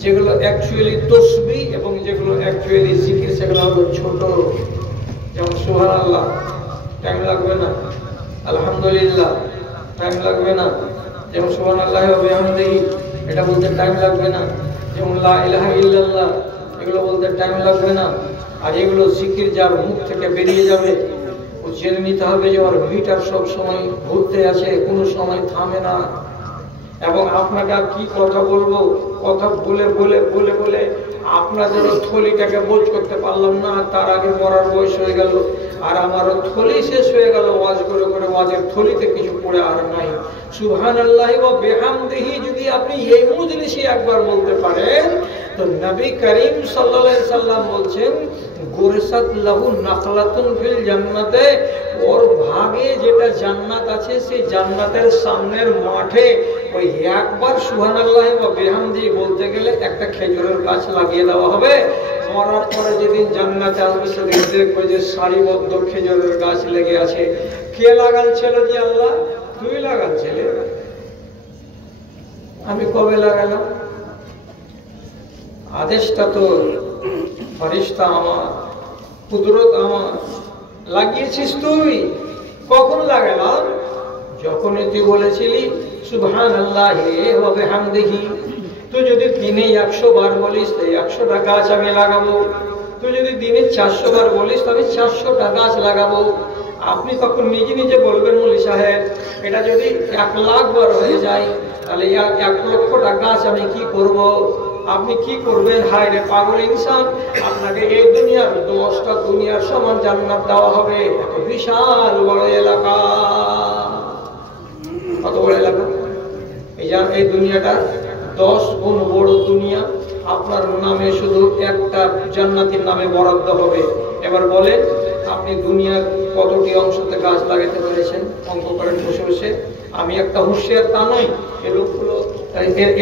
যেগুলো অ্যাকচুয়ালি তাসবিহ এবং যেগুলো অ্যাকচুয়ালি জিকির, সেগুলো হলো ছোট। যেমন সুবহানাল্লাহ, টাইম লাগবে না। আলহামদুলিল্লাহ, টাইম লাগবে না। যেমন সুবহানাল্লাহি ওয়া বিহামদিহি, এটা বলতে টাইম লাগবে না। যেমন লা ইলাহা ইল্লাল্লাহ, এগুলো বলতে টাইম লাগবে না। আর এগুলো জিকির যার মুখ থেকে বেরিয়ে যাবে, ও জেনে নিতে হবে যে ওর মিটার সব সময় ঘুরতে আছে, কোনো সময় থামে না। এবং আপনাকে কি কথা বলবো, কথা বলে বলে বলে বলে আপনাদের থলিটাকে বোঝ করতে পারলাম না, তার আগে মরার বয়স হয়ে গেল। আর আমারও থলি শেষ হয়ে গেল ওয়াজ করে করে, ওয়াজের থলিতে কিছু পড়ে আর নাই। সুবহানাল্লাহি ওয়া বিহামদিহি যদি আপনি এই মজলিসে একবার বলতে পারেন, তো নবী করিম সাল্লাল্লাহু আলাইহি সাল্লাম বলছেন, গুরসাত লাহু নাখলাতুন ফিল জান্নাতে, ওর ভাগে যেটা জান্নাত আছে সেই জান্নাতের সামনের মাঠে ওই একবার সুবহানাল্লাহি ওয়া বিহামদিহি বলতে গেলে একটা খেজুরের গাছ লাগিয়ে দেওয়া হবে। মরার পরে যেদিন জান্নাতে আসবে সেদিন দেখবে যে সারিবদ্ধ খেজুরের গাছ লেগে আছে। কে লাগাচ্ছিল? যে আল্লাহ। তুই লাগাচ্ছিলে? আমি কবে লাগালাম? আদেশটা তো ফেরেশতা আমার, কুদরত আমার, লাগিয়েছিস তুই। কখন লাগালাম? যখন তুই বলেছিলি সুবহানাল্লাহি ওয়া বিহামদিহি। তুই যদি দিনে 100 বার বলিস তো 100টা গাছ আমি লাগাবো। তুই যদি দিনে 400 বার বলিস তবে 400টা গাছ লাগাবো। আপনি তখন নিজে নিজে বলবেন, মৌলী সাহেব এটা যদি 1 লাখ বার হয়ে যায় তাহলে 1 লক্ষটা গাছ আমি কি করব? আপনি কি করবেন? হায় রে পাগল ইনসান, আপনাকে এই দুনিয়ার 10টা দুনিয়ার সমান জান্নাত দেওয়া হবে। এত বিশাল বড় এলাকা, কত বড় এলাকা! এই দুনিয়াটা 10 গুণ বড় দুনিয়া। আপনার নামে শুধু একটা জান্নাতের নামে বরাদ্দ হবে। এবার বলেন, আপনি দুনিয়ার কতটি অংশতে গাছ লাগাতে পেরেছেন? অঙ্ক করেন বসে বসে। আমি একটা হুঁশিয়ার তা নই, এ লোকগুলো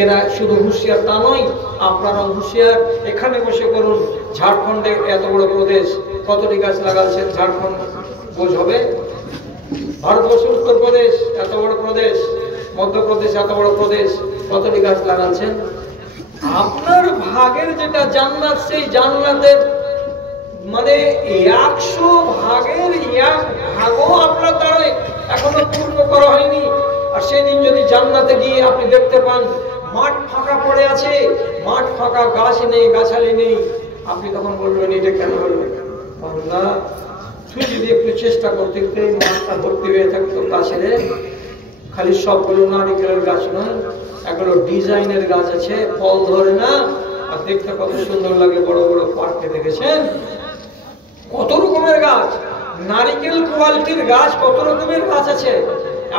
এরা শুধু হুঁশিয়ার তা নয়, আপনারা হুঁশিয়ার। এখানে বসে করুন, ঝাড়খণ্ডে এত বড় প্রদেশ, কতটি গাছ লাগাচ্ছেন? ঝাড়খণ্ড বোঝ হবে? ভারতবর্ষের উত্তরপ্রদেশ এত বড় প্রদেশ, মধ্যপ্রদেশ এত বড় প্রদেশ, কতটি গাছ লাগাচ্ছেন? আপনার ভাগের যেটা জান্নাত, সেই জান্নাতের মানে 100 ভাগের 1 ভাগও আপনার দ্বারা এখনো পূর্ণ করা হয়নি। আর সেদিন যদি জান্নাতে গিয়ে আপনি দেখতে পান মাঠ ফাঁকা পড়ে আছে, মাঠ ফাঁকা, গাছ নেই, গাছালি নেই, আপনি তখন বলবেন এটা কেন হলো? বান্দা, তুই যদি একটু চেষ্টা করতে এই মাঠটা ভর্তি হয়ে থাকতো গাছের, খালি সবগুলো নারিকেলের গাছ নয়, এগুলো ডিজাইনের গাছ আছে, ফল ধরে না, আর দেখতে কত সুন্দর লাগে। বড় বড় পার্কে দেখেছেন কত রকমের গাছ, নারিকেল কোয়ালিটির গাছ, কত রকমের গাছ আছে।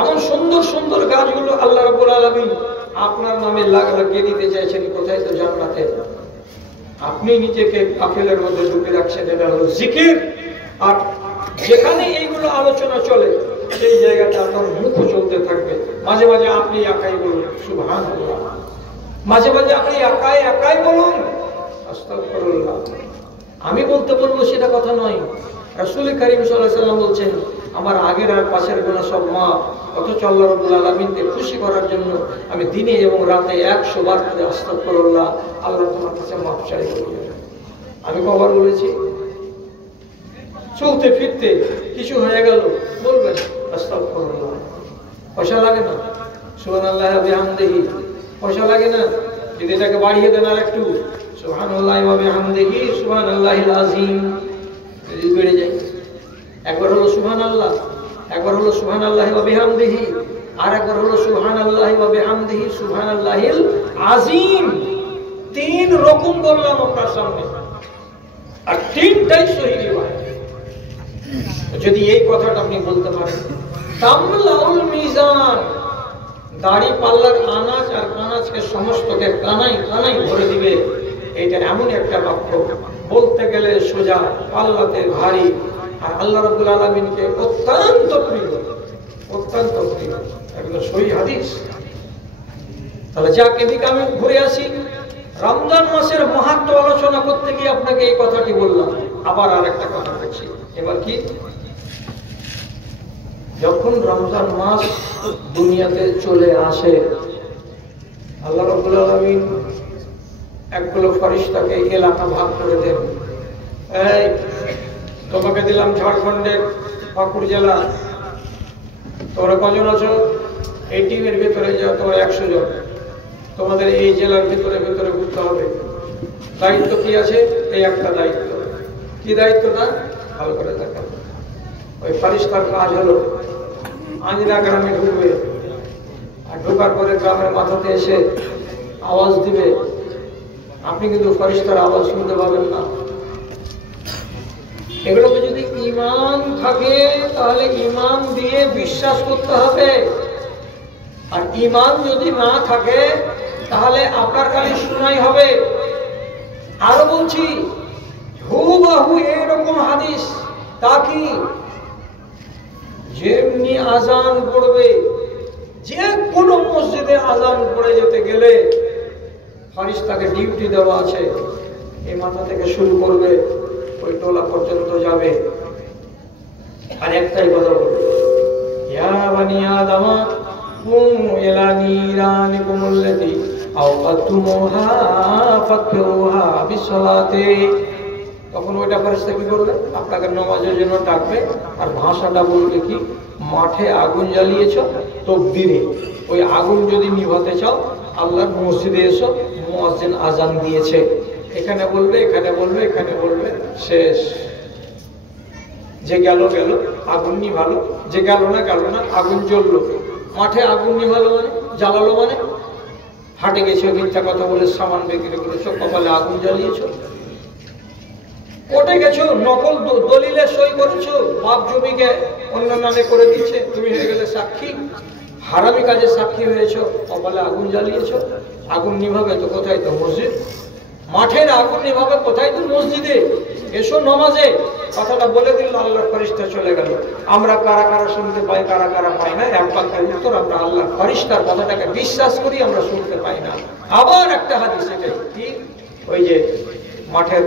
এমন সুন্দর সুন্দর গাছগুলো আল্লাহ রাব্বুল আলামিন আপনার নামে লাগিয়ে দিতে চাইছেন। কোথায়? তো জান্নাতে। আপনি নিজেকে কাফেলের মধ্যে ঢুকে রাখছেন, এটা হলো জিকির। আর যেখানে এইগুলো আলোচনা চলে সেই জায়গাটা আপনার মুখও চলতে থাকবে। মাঝে মাঝে আপনি একাই বলুন সুবহানাল্লাহ, মাঝে মাঝে আপনি একাই একাই বলুন আস্তাগফিরুল্লাহ। আমি বলতে বলবো সেটা কথা নয়। রাসূল কারীম সাল্লাল্লাহু আলাইহি ওয়াসাল্লাম বলছেন, আমার আগের আর পাশের গুনাহ সব মাফ। অথচ আল্লাহ রাব্বুল আলামিনকে খুশি করার জন্য আমি দিনে এবং রাতে 100 বার করে আস্তাগফিরুল্লাহ, আল্লাহ তোমার কাছে মাফ চাই। আমি কবার বলেছি? চলতে ফিরতে কিছু হয়ে গেল বলবেন আস্তাগফিরুল্লাহ। পয়সা লাগে না, সুবহানাল্লাহি ওয়া বিহামদিহি। পয়সা লাগে না, যদি এটাকে বাড়িয়ে দেন আর একটু, সুবহানাল্লাহি ওয়া বিহামদিহি সুবহানাল্লাহিল আযীম, যদি বেড়ে যায়। একবার হলো সুবহানাল্লাহ, একবার হলো সুবহানাল্লাহি ওয়া বিহামদিহি, আর একবার হলো সুবহানাল্লাহি ওয়া বিহামদিহি সুবহানাল্লাহিল আযীম। 3 রকম বললাম আপনার সামনে, আর 3টাই সহিহ রিওয়ায়াত। যদি এই কথাটা আপনি বলতে পারেন, তামলাউল মিজান, দাড়ি পাল্লার আনাজ আর কানাজকে সমস্তকে কানাই কানাই ভরে দিবে। এটা এমন একটা বাক্য, বলতে গেলে সোজা, পাল্লাতে ভারী, আর আল্লাহ রাব্বুল আলামিনকে অত্যন্ত প্রিয়, অত্যন্ত প্রিয়। এগুলো সহিহ হাদিস। তাহলে যাক, এদিকে আমি ঘুরে আসি। রমজান মাসের মাহাত্ম্য আলোচনা করতে গিয়ে আপনাকে এই কথাটি বললাম। আবার আরেকটা কথা বলছি। এবার কি, যখন রমজান মাস দুনিয়াতে চলে আসে, আল্লাহ রাব্বুল আলামিন একগুলো ফেরেশতাকে এলাকা ভাগ করে দেন। এই তোমাকে দিলাম ঝাড়খণ্ডের পাকুড় জেলা, তোমরা কজন আছো? এই টিমের ভেতরে যাও, তোমরা 100 জন। তোমাদের এই জেলার ভিতরে ভিতরে ঘুরতে হবে। দায়িত্ব কি আছে? এই একটা দায়িত্ব। কি দায়িত্বটা? ভালো করে দেখেন। ওই ফেরেশতার কাজ হলো আঞ্জিনা গ্রামে ঢুকবে, আর ঢোকার পরে গ্রামের মাথাতে এসে আওয়াজ দিবে। আপনি কিন্তু ফেরেশতার আওয়াজ শুনতে পাবেন না। এগুলোকে যদি ঈমান থাকে তাহলে ঈমান দিয়ে বিশ্বাস করতে হবে, আর ঈমান যদি না থাকে তাহলে আপনার খালি শোনাই হবে। আরো বলছি, হুবহু এরকম হাদিস। তা কি? যেমনি আজান পড়বে, যে কোনো মসজিদে আজান পড়ে যেতে গেলে ফেরেশতাকে ডিউটি দেওয়া আছে। এই মাথা থেকে শুরু করবে, ওই টোলা পর্যন্ত যাবে, আর একটাই কথা বলবে, ইয়া বানি আদম কুমু ইলা নিরানিকুমুল্লাতী আওকাতুমুহা ফাতহুহা বিসসালাতি। তখন ওইটা ফেরেশতা কি করবে? আপনাকে নামাজের জন্য ডাকবে, আর ভাষাটা বলবে কি, মাঠে আগুন জ্বালিয়েছো তাকবীরে, ওই আগুন যদি নিভাতে চাও আল্লাহর মসজিদে এসো, মুয়াজ্জিন আজান দিয়েছে। এখানে বলবে, এখানে বলবে, এখানে বলবে, শেষ। যে গেল গেল, আগুন নিভালো, যে গেল না গেল না, আগুন জ্বললো। মাঠে আগুন নিভালো মানে, জ্বালালো মানে, হাটে গেছো মিথ্যা কথা বলে সামান বিক্রি করেছো, কপালে আগুন জ্বালিয়েছো। কোর্টে গেছো, নকল দলিলে সই করেছো, বাপ জমিকে অন্য নামে করে দিচ্ছে, তুমি হয়ে গেলে সাক্ষী, হারামি কাজে সাক্ষী হয়েছো, কপালে আগুন জ্বালিয়েছো। আগুন নিভাবে তো কোথায়? তো মসজিদ। মাঠের আগুন নিভাবে কোথায়? তো মসজিদে। এসো নামাজে। কথাটা বলে দিল, আল্লাহর ফেরেশতা চলে গেল। আমরা কারা কারা শুনতে পাই, কারা কারা পাই না? এক বাক্যের উত্তর, আমরা আল্লাহর ফেরেশতার কথাটাকে বিশ্বাস করি, আমরা শুনতে পাই না। আবার একটা হাদিস, এটাই কি, ওই যে মাঠের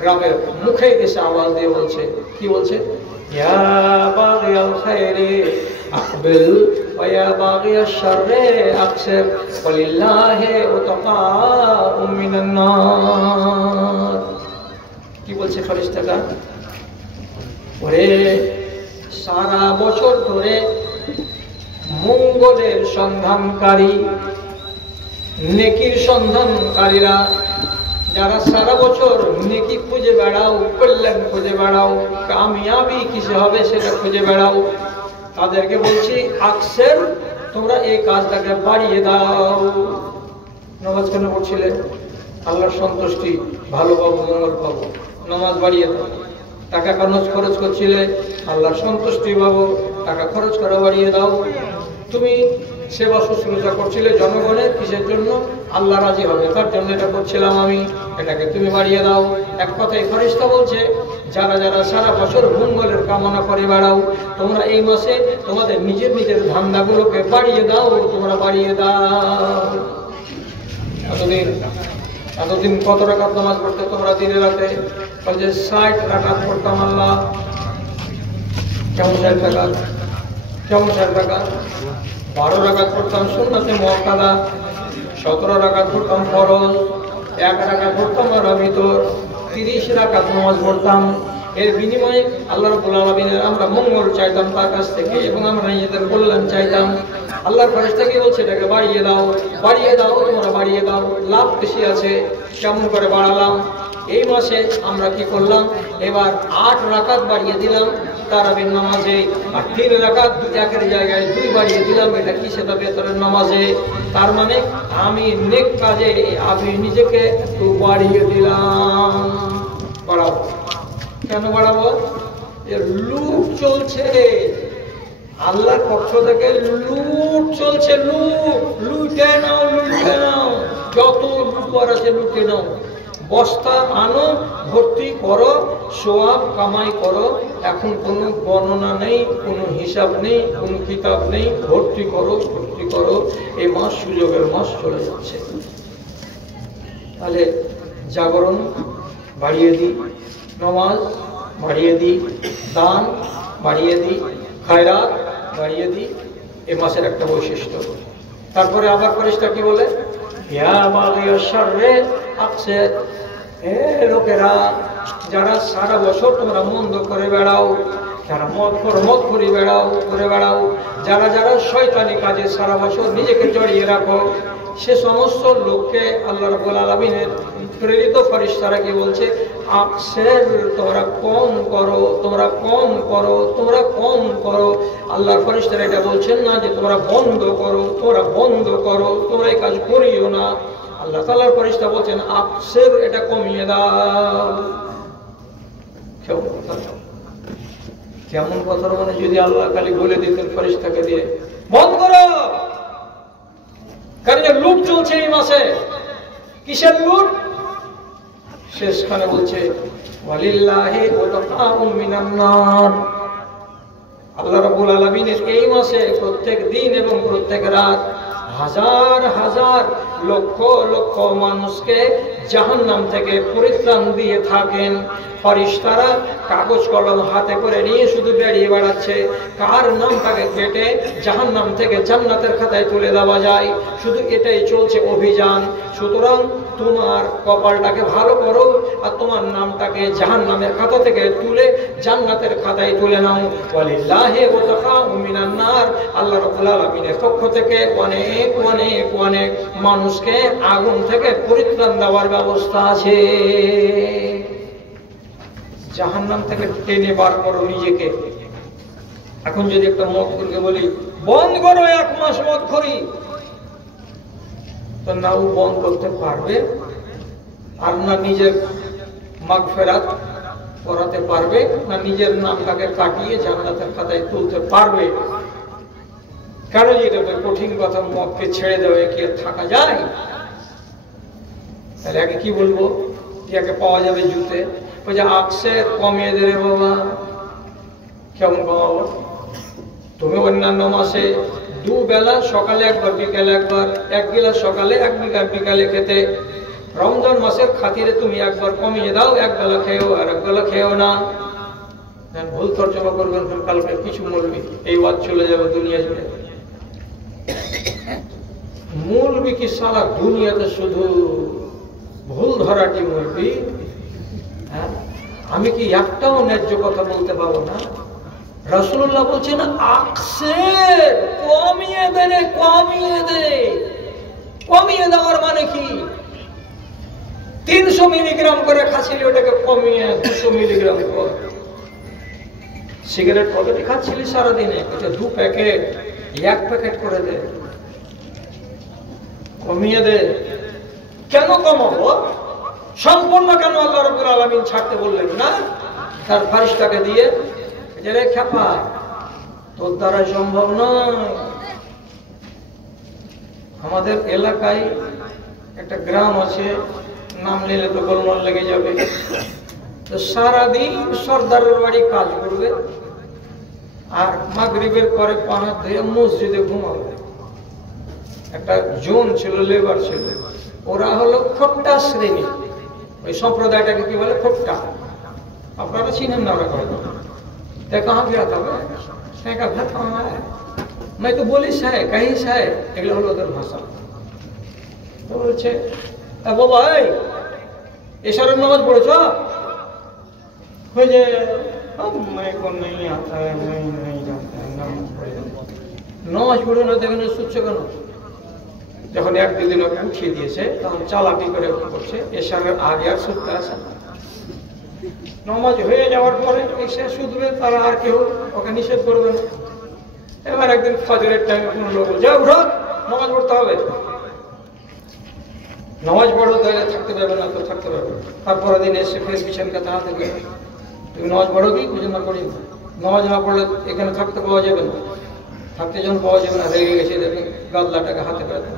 গ্রামের মুখে এসে আওয়াজ দিয়ে বলছে, কি বলছে? ইয়া বাগিয়াল খায়রি আকবিল ওয়া ইয়া বাগিয়াশ শাররি আকসির ওয়ালিল্লাহি উতকাউ মিনান নার। কি বলছে ফেরেশতাটা? ওরে, সারা বছর ধরে মঙ্গলের সন্ধানকারী, নেকির সন্ধানকারীরা, যারা সারা বছর নেকি খুঁজে বেড়াও, কল্যাণ খুঁজে বেড়াও, কামিয়াবি কিসে হবে সেটা খুঁজে বেড়াও, তাদেরকে বলছি আকসের, তোমরা এই কাজটাকে বাড়িয়ে দাও। নামাজ কেন পড়ছিলে? আল্লাহর সন্তুষ্টি, ভালো পাবো, মঙ্গল পাবো, নামাজ বাড়িয়ে দাও। টাকা খরচ করছিলে, আল্লাহর সন্তুষ্টি পাবো, টাকা খরচ করা বাড়িয়ে দাও। তুমি সেবা শুশ্রূষা করছিলে জনগণের, কিসের জন্য? আল্লাহ রাজি হবে, তার জন্য এটা করছিলাম আমি, এটাকে তুমি বাড়িয়ে দাও। এক কথায় ফেরেশতা বলছে, যারা যারা সারা বছর মঙ্গলের কামনা করে বেড়াও, তোমরা এই মাসে তোমাদের নিজের নিজের ধান্দাগুলোকে বাড়িয়ে দাও, তোমরা বাড়িয়ে দাও। এতদিন কত রাকাত নামাজ পড়তে তোমরা দিনে রাতে? বলছে 60 রাকাত পড়তাম আল্লাহ। কেমন 60 রাকাত? কেমন 60 রাকাত? 12 রাকাত পড়তাম সুন্নাতে মুআক্কাদা, 17 রাকাত পড়তাম ফরজ, 1 রাকাত পড়তাম আর ভিতর, 30 রাকাত নামাজ পড়তাম। এর বিনিময়ে আল্লাহ রাব্বুল আলামিনের আমরা মঙ্গল চাইতাম তার কাছ থেকে, এবং আমরা নিজেদের কল্যাণ চাইতাম। আল্লাহর ফেরেশতা কি বলছে? এটাকে বাড়িয়ে দাও, বাড়িয়ে দাও, তোমরা বাড়িয়ে দাও, লাভ বেশি আছে। কেমন করে বাড়ালাম? এই মাসে আমরা কি করলাম? এবার 8 রাকাত বাড়িয়ে দিলাম তারাবির নামাজে, আর 3 রাকাত একের জায়গায় 2 বাড়িয়ে দিলাম। এটা কি? সেটা বেতরের নামাজে। তার মানে আমি নেক কাজে আমি নিজেকে একটু বাড়িয়ে দিলাম। বাড়াবো কেন? বাড়াবো লুট চলছে, আল্লাহর পক্ষ থেকে লুট চলছে। লুটে নাও, লুটে নাও, যত লুট আছে লুটে নাও। বস্তা আনো, ভর্তি করো, সওয়াব কামাই করো। এখন কোনো গণনা নেই, কোনো হিসাব নেই, কোনো কিতাব নেই। ভর্তি করো, ভর্তি করো। এই মাস সুযোগের মাস চলে যাচ্ছে। তাহলে জাগরণ বাড়িয়ে দিই, নামাজ বাড়িয়ে দিই, দান বাড়িয়ে দিই, খায়রাত বাড়িয়ে দিই। এই মাসের একটা বৈশিষ্ট্য। তারপরে আবার ফেরেশতা কি বলে? ইয়া বাগিয়াশ শাররে আকসির, হে লোকেরা যারা সারা বছর তোমরা মন্দ করে বেড়াও, যারা মদ করে বেড়াও, যারা যারা শয়তানি কাজে সারা বছর নিজেকে জড়িয়ে রাখো, সে সমস্ত লোককে আল্লাহ রাব্বুল আলামিনের প্রেরিত ফেরেশতারা কি বলছে? আকসির, তোমরা কম করো, তোমরা কম করো, তোমরা কম করো। আল্লাহর ফেরেশতারা এটা বলছেন না যে তোমরা বন্ধ করো, তোমরা বন্ধ করো, তোমরা এই কাজ করিও না। আল্লাহ তাআলার ফেরেশতা বলছেন আকসির, এটা কমিয়ে দাও। কেমন কথা? মানে যদি আল্লাহ খালি বলে দিতেন ফেরেশতাকে দিয়ে বন্ধ করো, কারণ লুট চলছে এই মাসে। কিসের লুট? শেষখানে বলছে ওয়ালিল্লাহি ওয়াতাকাউম মিনান নার। আল্লাহ রাব্বুল আলামিনের এই মাসে প্রত্যেক দিন এবং প্রত্যেক রাত হাজার হাজার লক্ষ লক্ষ মানুষকে জাহান্নাম থেকে পরিত্রাণ দিয়ে থাকেন। ফেরেশতারা কাগজ কলম হাতে করে নিয়ে শুধু বেরিয়ে বেড়াচ্ছে, কার নামটাকে কেটে জাহান্নাম থেকে জান্নাতের খাতায় তুলে দেওয়া যায়। শুধু এটাই চলছে অভিযান। সুতরাং তোমার কপালটাকে ভালো করো আর তোমার নামটাকে জাহান্নামের খাতা থেকে তুলে জান্নাতের খাতায় তুলে নাও। ওয়ালিল্লাহি ওয়াতাকাউম মিনান নার, আল্লাহ রাব্বুল আলামিনের পক্ষ থেকে অনেক অনেক অনেক মানুষকে আগুন থেকে পরিত্রাণ দেওয়ার ব্যবস্থা আছে। জাহান্নাম থেকে টেনে বার করো নিজেকে। এখন যদি একটা মদখোরকে বলি বন্ধ করো 1 মাস মদখোরি, তো না ও বন্ধ করতে পারবে, আর না নিজের মাগফিরাত করাতে পারবে, না নিজের নামটাকে কাটিয়ে জান্নাতের খাতায় তুলতে পারবে। কেন? যেটা তো কঠিন কথা, মদকে ছেড়ে দেওয়া কি থাকা যায়? তাহলে আগে কি বলবো? একে পাওয়া যাবে জুতে, ওই যে আকসির কমিয়ে দেবে বাবা। কেমন কমাবো? তুমি অন্যান্য মাসে 2 বেলা, সকালে একবার বিকালে একবার, 1 গিলাস সকালে 1 বিকালে খেতে। রমজান মাসের খাতিরে তুমি একবার কমিয়ে দাও, 1 বেলা খেয়েও আর 1 বেলা খেয়েও না। ভুল তর্জমা করবেন কালকে কিছু মৌলবি, এই ওয়াজ চলে যাবে দুনিয়া জুড়ে। মৌলবি কি সারা দুনিয়াতে শুধু ভুল ধরাটি মৌলবি? আমি কি একটাও ন্যায্য কথা বলতে পারবো না? রাসূলুল্লাহ বলছেন আকসির, কমিয়ে দে, কমিয়ে দে। কমিয়ে দেওয়ার মানে কি? 300 মিলিগ্রাম করে খাচ্ছিলি, ওটাকে কমিয়ে 200 মিলিগ্রাম কর। সিগারেট কতটি খাচ্ছিলি সারাদিনে? এটা 2 প্যাকেট, 1 প্যাকেট করে দে, কমিয়ে দে। কেন কমাবো? সম্পূর্ণ কেন আল্লাহ রাব্বুল আলামিন ছাড়তে বললেন না? তার ফেরেশতাকে দিয়ে যে রে খেপা, তোর দ্বারা সম্ভব নয়। আমাদের এলাকায় একটা গ্রাম আছে, নাম নিলে তো গোলমাল লেগে যাবে। তো সারাদিন সর্দারের বাড়ি কাজ করবে আর মাগরিবের পরে 5 হাত ধুয়ে মসজিদে ঘুমাবে। একটা জোন ছিল, লেবার ছিল, ওরা হলো খোট্টা শ্রেণী। ওই সম্প্রদায়টাকে কি বলে? খোট্টা। আপনারা চিনেন না ওরা? कहाँ गया था मैं का घर कहाँ है, मैं तो बोलिस है कहीं है, এগুলো হলো ওদের ভাষা। তো বলছে বাবা এই এশারের নামাজ পড়েছ? ওই যে मैं को नहीं आता है, मैं नहीं जानता है, নামাজ পড়ে না দেখেন শুচ্ছে কেন? যখন এক দুদিন ওকে উঠিয়ে দিয়েছে তখন চালাকি করে করছে, এশারের আগে আর শুতে আসে না। নামাজ হয়ে যাওয়ার পরে এসে শুধবে, তারা আর কেউ ওকে নিষেধ করবে না। এবার একদিন ফজরের টাইমে কোনো লোক যা উঠো নামাজ পড়তে হবে, নামাজ পড়ো তাহলে থাকতে পারবে না তো থাকতে পারবে। তারপরের দিন এসে ফের বিছানকে তাড়া থেকে তুমি নামাজ পড়ো কি বুঝে না পড়ি, নামাজ না পড়লে এখানে থাকতে পাওয়া যাবে না, থাকতে যখন পাওয়া যাবে না রেগে গেছে দেখবেন গাদলাটাকে হাতে করে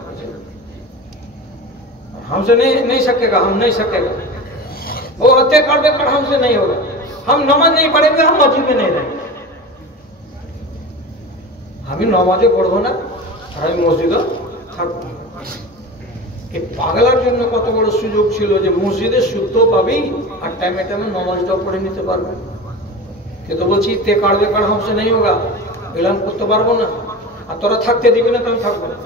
हमसे नहीं सकेगा, हम नहीं सकेगा, वो हत्या काट बेकार हमसे नहीं होगा, हम नमाज नहीं पढ़ेंगे, हम मस्जिद में नहीं रहेंगे। আমি নমাজও পড়বো না আর আমি মসজিদও থাকবো। এই পাগলার জন্য কত বড় সুযোগ ছিল যে মসজিদে শুদ্ধ পাবি আর টাইমে টাইমে নমাজটাও পড়ে নিতে পারবে। কিন্তু বলছি তে কাটবে কাট হামসে নেই হোগা, এলাম করতে পারবো না, আর তোরা থাকতে দিবি না তো আমি থাকবো না।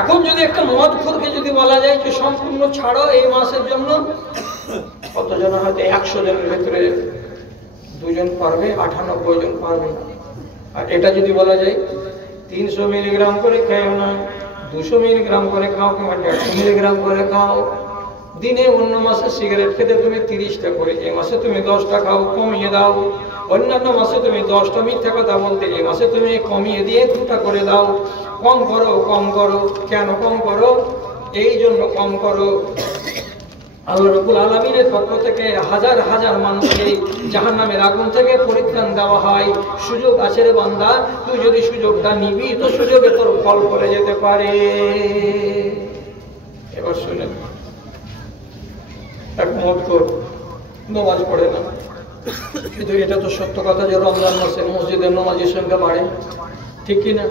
এখন যদি একটা মদখোরকে যদি বলা যায় যে সম্পূর্ণ ছাড়ো এই মাসের জন্য, কতজন হয়তো 100 জনের ভেতরে 2 জন পারবে, 98 জন পারবে না। আর এটা যদি বলা যায় 300 মিলিগ্রাম করে খাও না, 200 মিলিগ্রাম করে খাও কিংবা 150 মিলিগ্রাম করে খাও দিনে, অন্য মাসে সিগারেট খেতে তুমি 30টা করে, এই মাসে তুমি 10টা খাও, কমিয়ে দাও। অন্যান্য মাসে তুমি 10টা মিথ্যা কথা বলতে, এই মাসে তুমি কমিয়ে দিয়ে 2টা করে দাও। কম করো কম করো, কেন কম করো? এই জন্য কম করো আল্লাহ রাব্বুল আলামিনের পক্ষ থেকে হাজার হাজার মানুষকে জাহান্নামের আগুন থেকে পরিত্রাণ দেওয়া হয়। সুযোগ আছে রে বান্দা, তুই যদি সুযোগটা নিবি তো সুযোগে তোর ফল করে যেতে পারে। এবার শুনে এক মদখোর নামাজ পড়ে না, কিন্তু এটা তো সত্য কথা যে রমজান মাসে মসজিদের নামাজের সংখ্যা বাড়ে, ঠিক কিনা?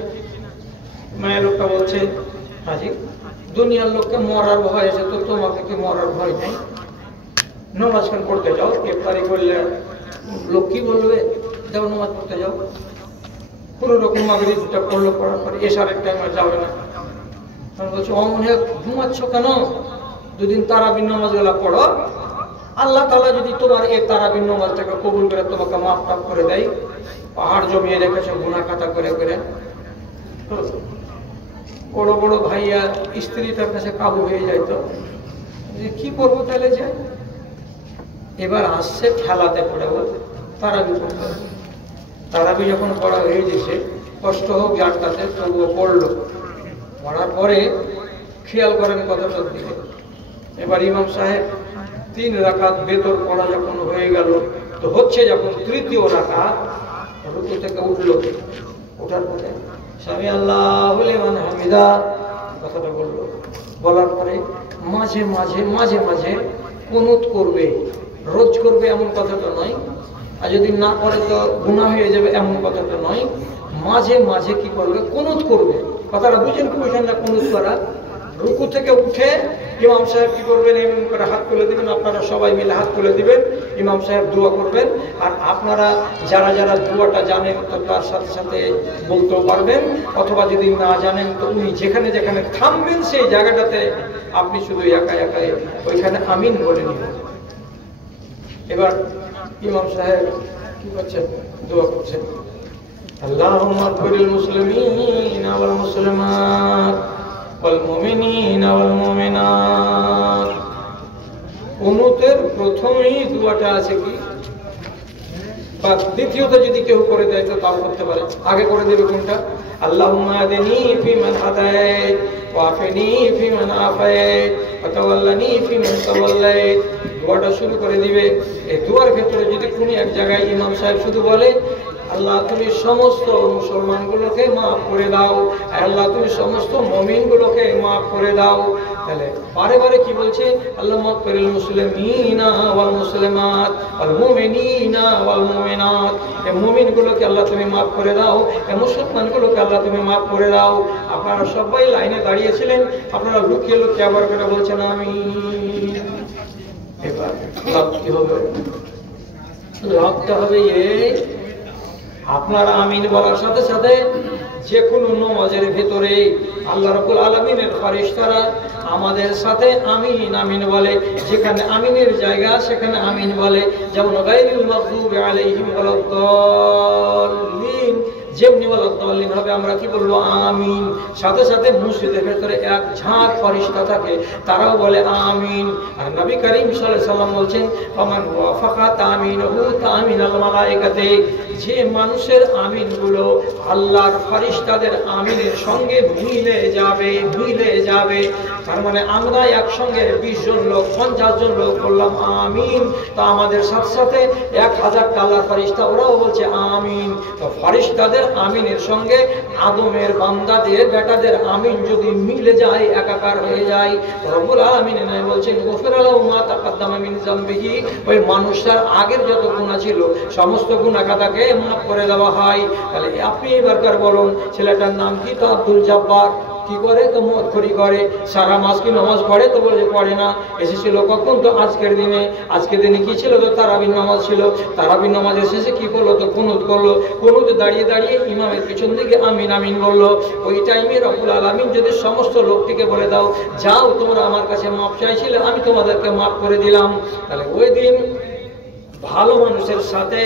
মায়ের লোকটা বলছে হাজি দুনিয়ার লোককে মরার ভয় আছে, তো তোমাকে কি মরার ভয় নেই? নামাজ খান পড়তে যাও, ইফতারি করলে লোক কি বলবে? যাও নামাজ পড়তে যাও, কোনো রকম মাগরিব দুটা পড়লো, পড়ার পরে এশারের টাইমে যাবে না। বলছে অমনে ঘুমাচ্ছ কেন? 2 দিন তারাবির নামাজ গুলা পড়ো, আল্লাহ তাআলা যদি তোমার এই তারাবির নামাজটাকে কবুল করে তোমাকে মাফ টাফ করে দেয়, পাহাড় জমিয়ে রেখেছে গুনাহ খাতা করে করে। বড় বড় ভাইয়া স্ত্রী তার কাছে কাবু হয়ে যায়, তো কি করবো তাহলে যাই। এবার আসছে খেলাতে পড়ে তারাবি পড়তে, তারাবি যখন পড়া হয়ে গেছে, কষ্ট হোক যারটাতে তবুও পড়লো। পড়ার পরে খেয়াল করেন কতটার দিকে, এবার ইমাম সাহেব 3 রাকাত বেতর পড়া যখন হয়ে গেল, তো হচ্ছে যখন 3য় রাকাত রুকু থেকে উঠলো, ওঠার পরে সামি আল্লাহু লিমান হামিদা কথাটা বললো। বলার পরে মাঝে মাঝে মাঝে মাঝে কুনুত করবে, রোজ করবে এমন কথাটা নয়, আর যদি না করে তো গুনাহ হয়ে যাবে এমন কথাটা নয়। মাঝে মাঝে কি করবে? কুনুত করবে। কথাটা বুঝেন কি বুঝেন না? কুনুত করা, রুকু থেকে উঠে ইমাম সাহেব কি করবেন? এমন করে হাত তুলে দিবেন, আপনারা সবাই মিলে হাত তুলে দিবেন, ইমাম সাহেব দোয়া করবেন। আর আপনারা যারা যারা দোয়াটা জানেন তো তার সাথে সাথে বলতেও পারবেন, অথবা যদি না জানেন তো উনি যেখানে যেখানে থামবেন সেই জায়গাটাতে আপনি শুধু একা একাই ওইখানে আমিন বলে নিবেন। এবার ইমাম সাহেব কি করছেন? দোয়া করছেন, আল্লাহুম্মা আগফিরিল মুসলিমিনা ওয়াল মুসলিমাত ওয়াল মুমিনিনা ওয়াল মুমিনাত। কুনুতের প্রথমেই দোয়াটা আছে কি, বা দ্বিতীয়টা যদি কেউ করে দেয় তো তাও করতে পারে। আগে করে দেবে কোনটা? আল্লাহুম্মা আহদিনি ফিমান হাদাইত ওয়া আফিনি ফিমান আফাইত ওয়া তাওয়াল্লানি ফিমান তাওয়াল্লাইত। দোয়াটা শুরু করে দিবে। এই দোয়ার ক্ষেত্রে যদি কোনো এক জায়গায় ইমাম সাহেব শুধু বলে আল্লাহ তুমি সমস্ত মুসলমানগুলোকে মাফ করে দাও, আল্লাহ তুমি সমস্ত মুমিনগুলোকে মাফ করে দাও, তাহলে বারে বারে কি বলছে? আল্লাহুম্মা আগফিরিল মুসলিমিনা ওয়াল মুসলিমাত ওয়াল মুমিনিনা ওয়াল মুমিনাত। এই মুমিনগুলোকে আল্লাহ তুমি মাফ করে দাও, এই মুসলমানগুলোকে আল্লাহ তুমি মাফ করে দাও। আপনারা সবাই লাইনে দাঁড়িয়েছিলেন, আপনারা লুকিয়ে লুকিয়ে আবার করে বলছেন আমিন। এবার লাভ কি হবে? লাভটা হবে এই, আপনারা আমিন বলার সাথে সাথে যে কোনো নামাজের ভিতরে আল্লাহ রাব্বুল আলামিনের ফেরেশতারা আমাদের সাথে আমিন আমিন বলে। যেখানে আমিনের জায়গা সেখানে আমিন বলে। যেমন গায়রুল মাগদুবি আলাইহিম ওয়ালাদ-দাল্লিন, যেমনি ওয়ালাদ-দাল্লিন হবে আমরা কি বলবো? আমিন। সাথে সাথে মসজিদের ভেতরে এক ঝাঁক ফেরেশতা থাকে, তারাও বলে আমিন। আর নবী করিম সাল্লাল্লাহু আলাইহি সাল্লাম বলছেন, ফামান ওয়াফাকা তামিনুহু তামিনাল মালায়েকাতে, যে মানুষের আমিনগুলো আল্লাহর ফেরেশতাদের আমিনের সঙ্গে মিলে যাবে। তার মানে আমরা একসঙ্গে 20 জন লোক 50 জন লোক বললাম আমিন, তো আমাদের সাথে সাথে 1000 আল্লাহর ফেরেশতা ওরাও বলছে আমিন। তো ফেরেশতাদের আমিনের সঙ্গে আদমের বান্দাদের বেটাদের আমিন যদি মিলে যায়, একাকার হয়ে যায়, রব্বুল আলামিন বলছেন গফিরা লাহু মা তাকাদ্দামা মিন যামবিহি, ওই মানুষটার আগের যত গুনাহ ছিল সমস্ত গুনাহ খাতাকে মাফ করে দেওয়া হয়। তাহলে আপনি এবারকার বলুন, ছেলেটার নাম কি? তো আব্দুল জব্বার। কি করে? তো মদখরি করে। সারা মাস কি নামাজ পড়ে? তো বলে পড়ে না। এসেছিল কখন? তো আজকের দিনে কি ছিল? তো তারাবির নামাজ ছিল। তারাবির নামাজের শেষে কি করলো? তো কুনুত করলো। কুনুতে দাঁড়িয়ে দাঁড়িয়ে ইমামের পিছন দিকে আমিন আমিন বললো। ওই টাইমে রব্বুল আলামিন যদি সমস্ত লোকটিকে বলে দাও, যাও তোমরা আমার কাছে মাপ চাইছিলে, আমি তোমাদেরকে মাফ করে দিলাম, তাহলে ওই দিন ভালো মানুষের সাথে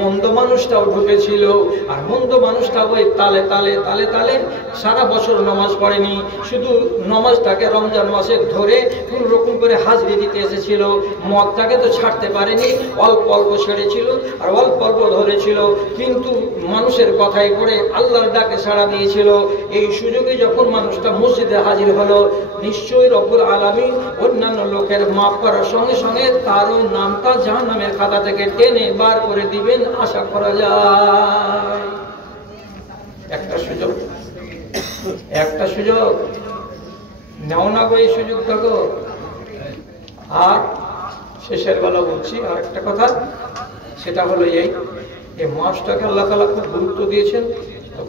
মন্দ মানুষটাও ঢুকেছিল। আর মন্দ মানুষটা ওই তালে তালে তালে তালে সারা বছর নামাজ পড়েনি, শুধু নামাজটাকে রমজান মাসে ধরে কোন রকম করে হাজিরি দিতে এসেছিল। মদটাকে তো ছাড়তে পারেনি, অল্প অল্প ছেড়েছিল আর অল্প অল্প ধরেছিল, কিন্তু মানুষের কথাই পড়ে আল্লাহর ডাকে সাড়া দিয়েছিল। এই সুযোগে যখন মানুষটা মসজিদে হাজির হলো, নিশ্চয়ই রব্বুল আলামিন অন্যান্য লোকের মাফ করার সঙ্গে সঙ্গে তারও নামটা জাহান্নামের খাতা থেকে টেনে বার করে দিবেন, আশা করা যায়। একটা সুযোগ নাও না গো, এই সুযোগ থাকো। আর শেষের বেলা বলছি আর একটা কথা, সেটা হলো এই মাসটাকে আল্লাহ তাআলা খুব গুরুত্ব দিয়েছেন।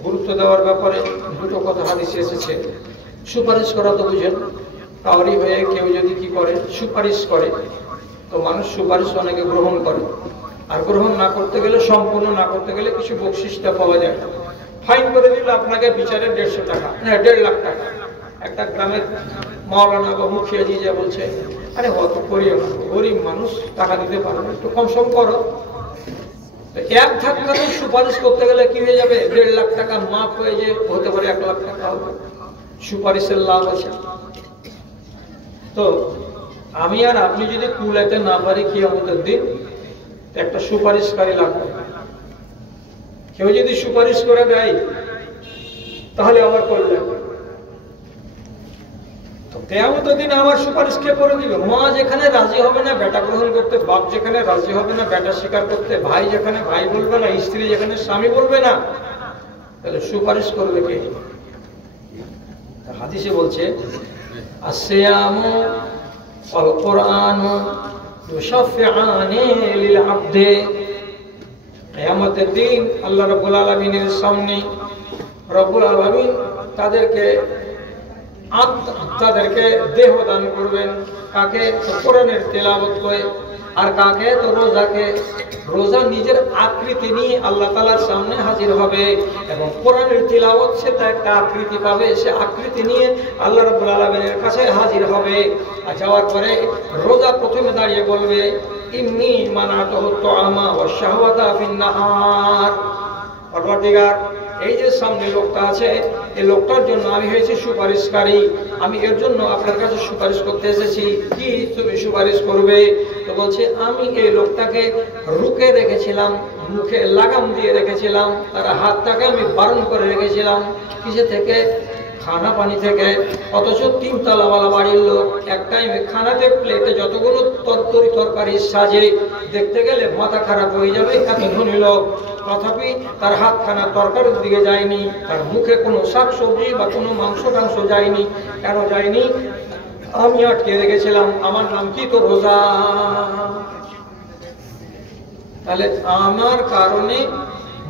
গুরুত্ব দেওয়ার ব্যাপারে দুটো কথা হাদিসে এসেছে। সুপারিশ করা তো বুঝেন, কাউরি হয়ে কেউ যদি কি করে, সুপারিশ করে, তো মানুষ সুপারিশ অনেকে গ্রহণ করে। আর গ্রহণ না করতে গেলে, সম্পূর্ণ না করতে গেলে কিছু বকশিসটা পাওয়া যায়। ফাইন করে দিল আপনাকে বিচারে 150 টাকা, 1.5 লাখ টাকা। একটা গ্রামের মাওলানা বা মুখিয়া জি যা বলছে, আরে অত করিও না, গরিব মানুষ টাকা দিতে পারবে, একটু কম সম করো। এক ধাক্কাতে সুপারিশ করতে গেলে কি হয়ে যাবে? 1.5 লাখ টাকা মাফ হয়ে যে হতে পারে 1 লাখ টাকা হবে। সুপারিশের লাভ আছে। তো আমি আর আপনি যদি কুলাইতে না পারি কিয়ামতের দিন, একটা সুপারিশকারী লাগবে। কেউ যদি সুপারিশ করে দেয় তাহলে আবার করলে কিয়ামতের দিন আমার সুপারিশ কে করে দিবে? মা যেখানে রাজি হবে না বেটা গ্রহণ করতে, বাপ যেখানে রাজি হবে না বেটা স্বীকার করতে, ভাই যেখানে ভাই বলবে না, স্ত্রী যেখানে স্বামী বলবে না, তাহলে সুপারিশ করবে কে? হাদিসে বলছে আসিয়ামু ওয়াল কুরআনু ইউশাফিআনি লিল আবদি। কিয়ামতের দিন আল্লাহ রাব্বুল আলামিনের সামনে রব্বুল আলামিন তাদেরকে দেহ দান করবেন। কাকে? কোরআনের তেলাওয়াত করে। আর কাকে? তো রোজাকে। রোজা নিজের আকৃতি নিয়ে আল্লাহ তাআলার সামনে হাজির হবে এবং কোরআনের তিলাওয়াত সে তার একটা আকৃতি পাবে, সে আকৃতি নিয়ে আল্লাহ রাব্বুল আলামিনের কাছে হাজির হবে। আর যাওয়ার পরে রোজা প্রথমে দাঁড়িয়ে বলবে, ইন্নী মানাতুহু তুআমা ওয়াশ শাহওয়াতা ফিন নাহার। পরবর্তীকার এই যে সামনে লোকটা আছে, এই লোকটার জন্য আমি হয়েছি সুপারিশকারী, আমি এর জন্য আপনার কাছে সুপারিশ করতে এসেছি। কি তুমি সুপারিশ করবে? তো বলছে, আমি এই লোকটাকে রুকে রেখেছিলাম, মুখে লাগাম দিয়ে রেখেছিলাম, তার হাতটাকে আমি বারণ করে রেখেছিলাম। কিসে থেকে? খানা পানি থেকে। অথচ 3 তলাওয়ালা বাড়ির লোক, এক টাইমে খানাতে প্লেটে যতগুলো তরকারি সাজে, দেখতে গেলে মাথা খারাপ হয়ে যাবে, এত ধনী লোক। তথাপি তার হাতখানা তরকারির দিকে যায়নি, তার মুখে কোনো শাকসবজি বা কোনো মাংস টাংস যায়নি। কেন যায়নি? আমি আটকে রেখেছিলাম। আমার নাম কি? তো রোজা। তাহলে আমার কারণে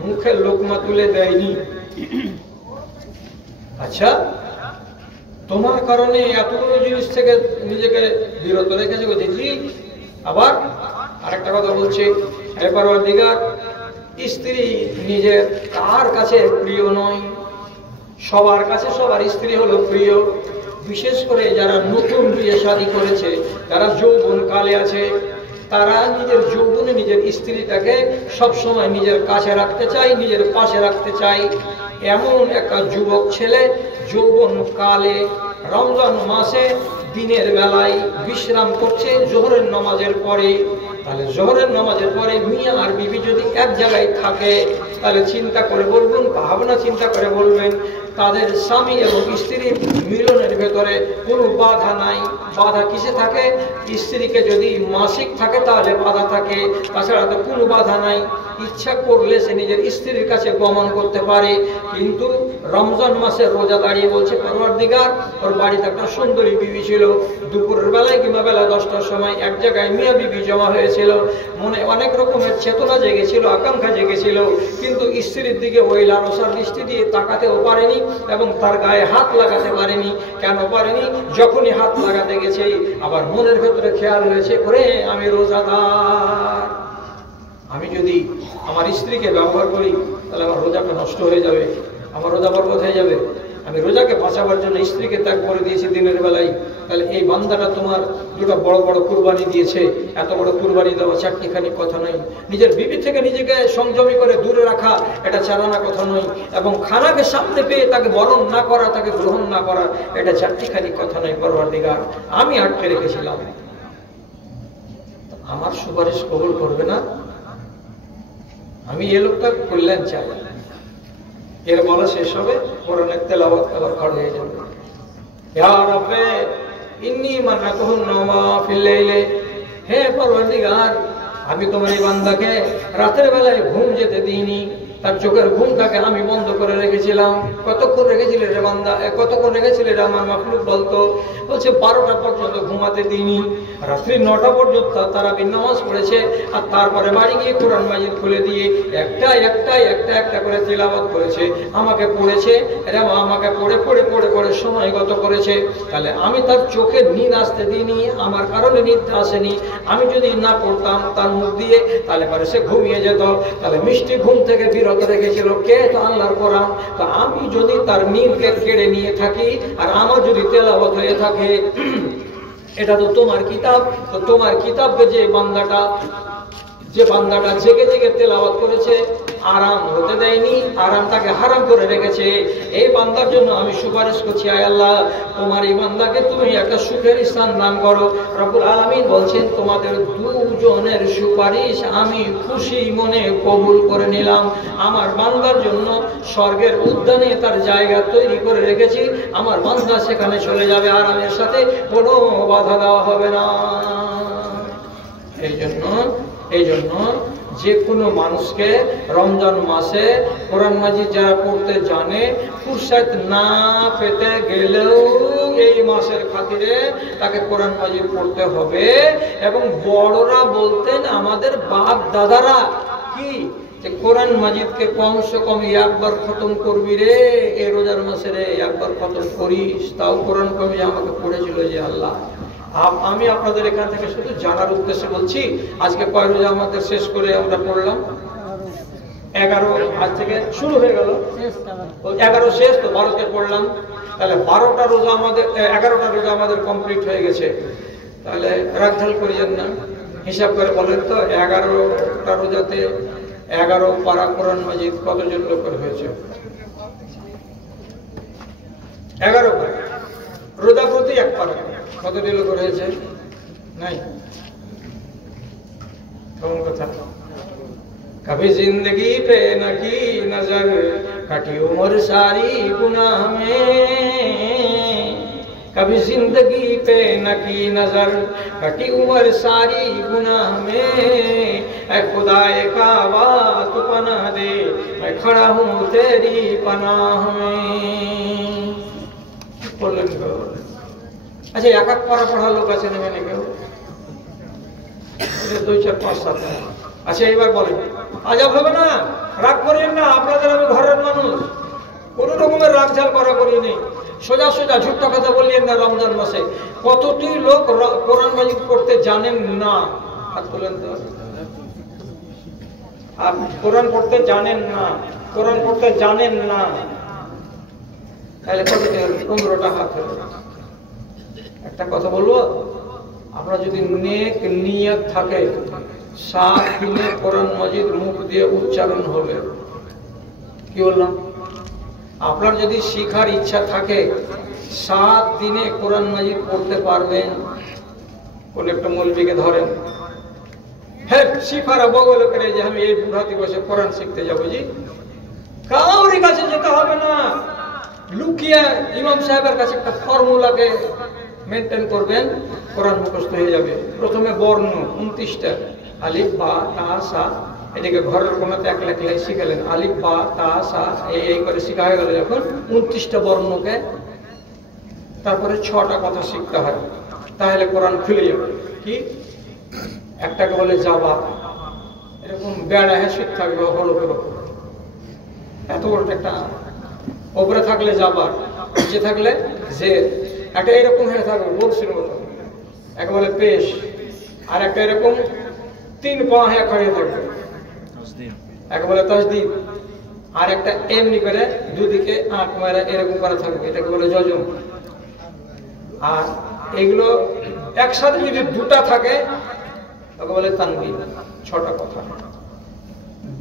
মুখে লোকমা তুলে দেয়নি। আচ্ছা, তোমার কারণে এতগুলো জিনিস থেকে নিজেকে বিরত রেখেছে। জি। আবার আরেকটা কথা বলছে, হে পরওয়ারদিগার, স্ত্রী নিজের কার কাছে প্রিয় নয়? সবার কাছে সবার স্ত্রী হলো প্রিয়। বিশেষ করে যারা নতুন বিয়ে শাদী করেছে, যারা যৌবন কালে আছে, তারা নিজের যৌবনে নিজের স্ত্রীটাকে সবসময় নিজের কাছে রাখতে চায়, নিজের পাশে রাখতে চায়। এমন একটা যুবক ছেলে যৌবন কালে রমজান মাসে দিনের বেলায় বিশ্রাম করছে জোহরের নামাজের পরে, তাহলে জোহরের নামাজের পরে মিয়া আর বিবি যদি এক জায়গায় থাকে, তাহলে চিন্তা করে বলবেন, ভাবনা চিন্তা করে বলবেন, তাদের স্বামী এবং স্ত্রীর মিলনের ভেতরে কোনো বাধা নাই। বাধা কিসে থাকে? স্ত্রীকে যদি মাসিক থাকে তাহলে বাধা থাকে, তাছাড়া তো কোনো বাধা নাই। ইচ্ছা করলে সে নিজের স্ত্রীর কাছে গমন করতে পারে। কিন্তু রমজান মাসে রোজা দাঁড়িয়ে বলছে, পরওয়ারদিগার, ওর বাড়িতে একটা সুন্দরী বিবি ছিল, দুপুরের বেলায় কিংবা বেলা 10টার সময় এক জায়গায় মিয়া বিবি জমা হয়েছিল, মনে অনেক রকমের চেতনা জেগেছিল, আকাঙ্ক্ষা জেগেছিল, কিন্তু স্ত্রীর দিকে ওই লালসার দৃষ্টি দিয়ে তাকাতেও পারেনি এবং তার গায়ে হাত লাগাতে পারেনি। কেন পারেনি? যখনই হাত লাগাতে গেছে আবার মনের ভেতরে খেয়াল হয়েছে, ওরে আমি রোজাদার, আমি যদি আমার স্ত্রীকে ব্যবহার করি তাহলে আমার রোজাটা নষ্ট হয়ে যাবে, আমার রোজা বরবাদ হয়ে যাবে। আমি রোজাকে বাঁচাবার জন্য স্ত্রীকে ত্যাগ করে দিয়েছি দিনের বেলায়। তাহলে এই বান্দাটা তোমার দুটো বড় বড় কুরবানি দিয়েছে, এত বড় কুরবানি দেওয়া চারটিখানি কথা নয়। নিজের বিবি থেকে নিজেকে সংযমী করে দূরে রাখা এটা চালানা কথা নয়, এবং খানাকে সামনে পেয়ে তাকে বরণ না করা, তাকে গ্রহণ না করা, এটা চারটিখানি কথা নয়। পরওয়ারদিগার, আমি আটকে রেখেছিলাম, আমার সুপারিশ কবুল করবে না? আমি এ লোকটা কল্যাণ চাই। এর বলা শেষ হবে, কোরআনের তেলাওয়াত আবার খড় হয়ে যাবে। ইয়া রাব্বে ইন্নী মানাতুহু নাওমা ফিল লাইলে, হে পরওয়ারদিগার, আমি তোমার এই বান্দাকে রাতের বেলায় ঘুম যেতে দিইনি, তার চোখের ঘুমটাকে আমি বন্ধ করে রেখেছিলাম। কতক্ষণ রেখেছিলে রে বান্দা, কতক্ষণ রেখেছিলে রে আমার মাখলুক বলতো? বলছে 12টা পর্যন্ত ঘুমাতে দিইনি, রাত্রি 9টা পর্যন্ত তারাবির নামাজ পড়েছে, আর তারপরে বাড়ি গিয়ে কোরআন মাজিদ খুলে দিয়ে একটা করে তিলাওয়াত করেছে, আমাকে পড়েছে, আমাকে পড়ে সময় গত করেছে। তাহলে আমি তার চোখে নিদ আসতে দিইনি, আমার কারণে নিদ আসেনি। আমি যদি না পড়তাম তার মুখ দিয়ে, তাহলে পরে সে ঘুমিয়ে যেত। তাহলে মিষ্টি ঘুম থেকে বিরত রেখেছিল কে? তো আল্লাহর কোরআন। তো আমি যদি তার নিদকে কেড়ে নিয়ে থাকি আর আমার যদি তেলাওয়াত হয়ে থাকে, এটা তো তোমার কিতাব। তো তোমার কিতাবকে যে বান্দাটা জেগে জেগে তেলাওয়াত করেছে, আরাম হতে দেয়নি, আরাম তাকে হারাম করে রেখেছে, এই বান্দার জন্য আমি সুপারিশ করছি, আয় আল্লাহ, তোমার এই বান্দাকে তুমি একটা সুখের স্থান দান করো। রব্বুল আলামিন বলছেন, তোমাদের দুজনের সুপারিশ আমি খুশি মনে কবুল করে নিলাম। আমার বান্দার জন্য স্বর্গের উদ্যানে তার জায়গা তৈরি করে রেখেছি, আমার বান্দা সেখানে চলে যাবে আরামের সাথে, কোনো বাধা দেওয়া হবে না। এই জন্য যে কোনো মানুষকে রমজান মাসে কোরআন মাজিদ যারা পড়তে জানে, ফুরসাত না পেতে গেলেও এই মাসের খাতিরে তাকে কোরআন মাজিদ পড়তে হবে। এবং বড়রা বলতেন, আমাদের বাপ দাদারা কি, যে কোরআন মাজিদকে কমসে কম একবার খতম করবি রে, এই রোজার মাসে রে একবার খতম করিস। তাও কোরআন কবি আমাকে পড়েছিল যে আল্লাহ, আমি আপনাদের এখান থেকে শুধু জানার উদ্দেশ্যে বলছি, আজকে কয় রোজা আমাদের শেষ করে আমরা পড়লাম? 11 আজ থেকে শুরু হয়ে গেল, 11 শেষ, তো 12তে পড়লাম। তাহলে 12টা রোজা আমাদের, 11টা রোজা আমাদের কমপ্লিট হয়ে গেছে। তাহলে রাগঢাল করিয়েন না, হিসাব করে বলেন তো 11টা রোজাতে 11 পারা কোরআন মাজিদ কতজন লোকের হয়েছে? 11 পারা রোজা প্রতি 1 পারা কতটি লোক রয়েছে? নাই। কেমন কথা? कभी जिंदगी पे न की नजर, कटी उम्र सारी गुनाह में। कभी जिंदगी पे न की नजर, कटी उम्र सारी गुनाह में। ऐ खुदाए काबा तू पनाह दे, मैं खड़ा हूँ तेरी पनाह में। আচ্ছা, 1 পারা পড়া লোক আছে নেবে না কেউ? 2, 4, 5, 7। আচ্ছা, এইবার বলেন, আজাব হবে না? রাগ করেন না, আপনাদের আমি ঘরের মানুষ, কোন রকমের রাগঝাল করা করি নেই। সোজা সোজা ঝুট্টা কথা বললেন না। রমজান মাসে কতটি লোক কোরআন মাজিদ পড়তে জানেন না? হাত তোলেন তো। আপনি কোরআন পড়তে জানেন না, কোরআন পড়তে জানেন না, তাহলে 15টা হাত হলো। একটা কথা বলবো, আমরা যদি নেক নিয়ত থাকে 7 দিনে কোরআন মাজিদ মুখ দিয়ে উচ্চারণ হবে। কি বললাম? আপনার যদি শিখার ইচ্ছা থাকে 7 দিনে কোরআন মাজিদ পড়তে পারবেন। কোন একটা মৌলবীকে ধরেন, হ্যাঁ শিখার বগল করে যে আমি এই বুড়া দিবসে কোরআন শিখতে যাবো, জি কাউরি কাছে যেতে হবে না, লুকিয়ে ইমাম সাহেবের কাছে একটা ফর্মুলাকে মেনটেন করবেন, কোরআন মুখস্থ হয়ে যাবে। প্রথমে বর্ণ 29টা, আলিফ বা তা সা, এটাকে ঘরের কোনাতে এক লেখলাই শিখালেন, আলিফ বা তা সা এই করে শিখা হয়ে গেল যখন 29টা বর্ণকে, তারপরে 6টা কথা শিখতে হয়, তাহলে কোরআন খুলে যাবে। কি একটাকে বলে যাবা, এরকম বেড়া হ্যাঁ থাকবে হলফের ওপর, এত বড় একটা ওপরে থাকলে যাবার, নিচে থাকলে যে একটা এরকম হয়ে থাকবে বলছিল মতো, একটা বলে পেশ, আর একটা এরকম 3 পা হ্যাঁ খড়ে থাকবে, একটা বলে তসদিদ, আর একটা এমনি করে দুদিকে আঁক মেরে এরকম করে থাকবে, এটাকে বলে যজম। আর এগুলো একসাথে যদি 2টা থাকে তাকে বলে তানবিন। 6টা কথা।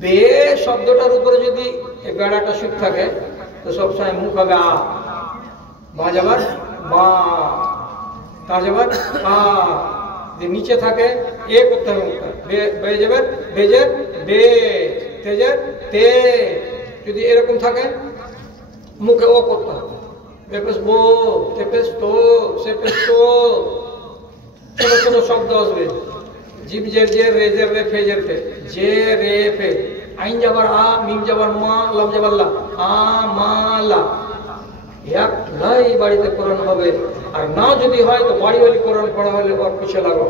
বে শব্দটার উপরে যদি এই বেড়াটা সুখ থাকে তো সবসময় মুখ হবে আ, বা যাবার বা, তা যাবার আ, যে নিচে থাকে এ করতে হবে মুখটা, বে যাবার বেজের বে, তেজের তে, যদি এরকম থাকে মুখে ও করতে হবে, বেপেস বো, তেপেস তো, সেপেস তো, ছোট ছোট শব্দ আসবে, জিব জের জের, রে জের রে, ফে জের ফে, জে রে ফে, আইন যাবার আ, মিম যাবার মা, লাম যাবার লা, আ মা লা। এক লাই বাড়িতে কোরআন হবে, আর না যদি হয় তো বাড়ি বাড়ি কোরআন পড়া হলে ওর পিছিয়ে লাগো,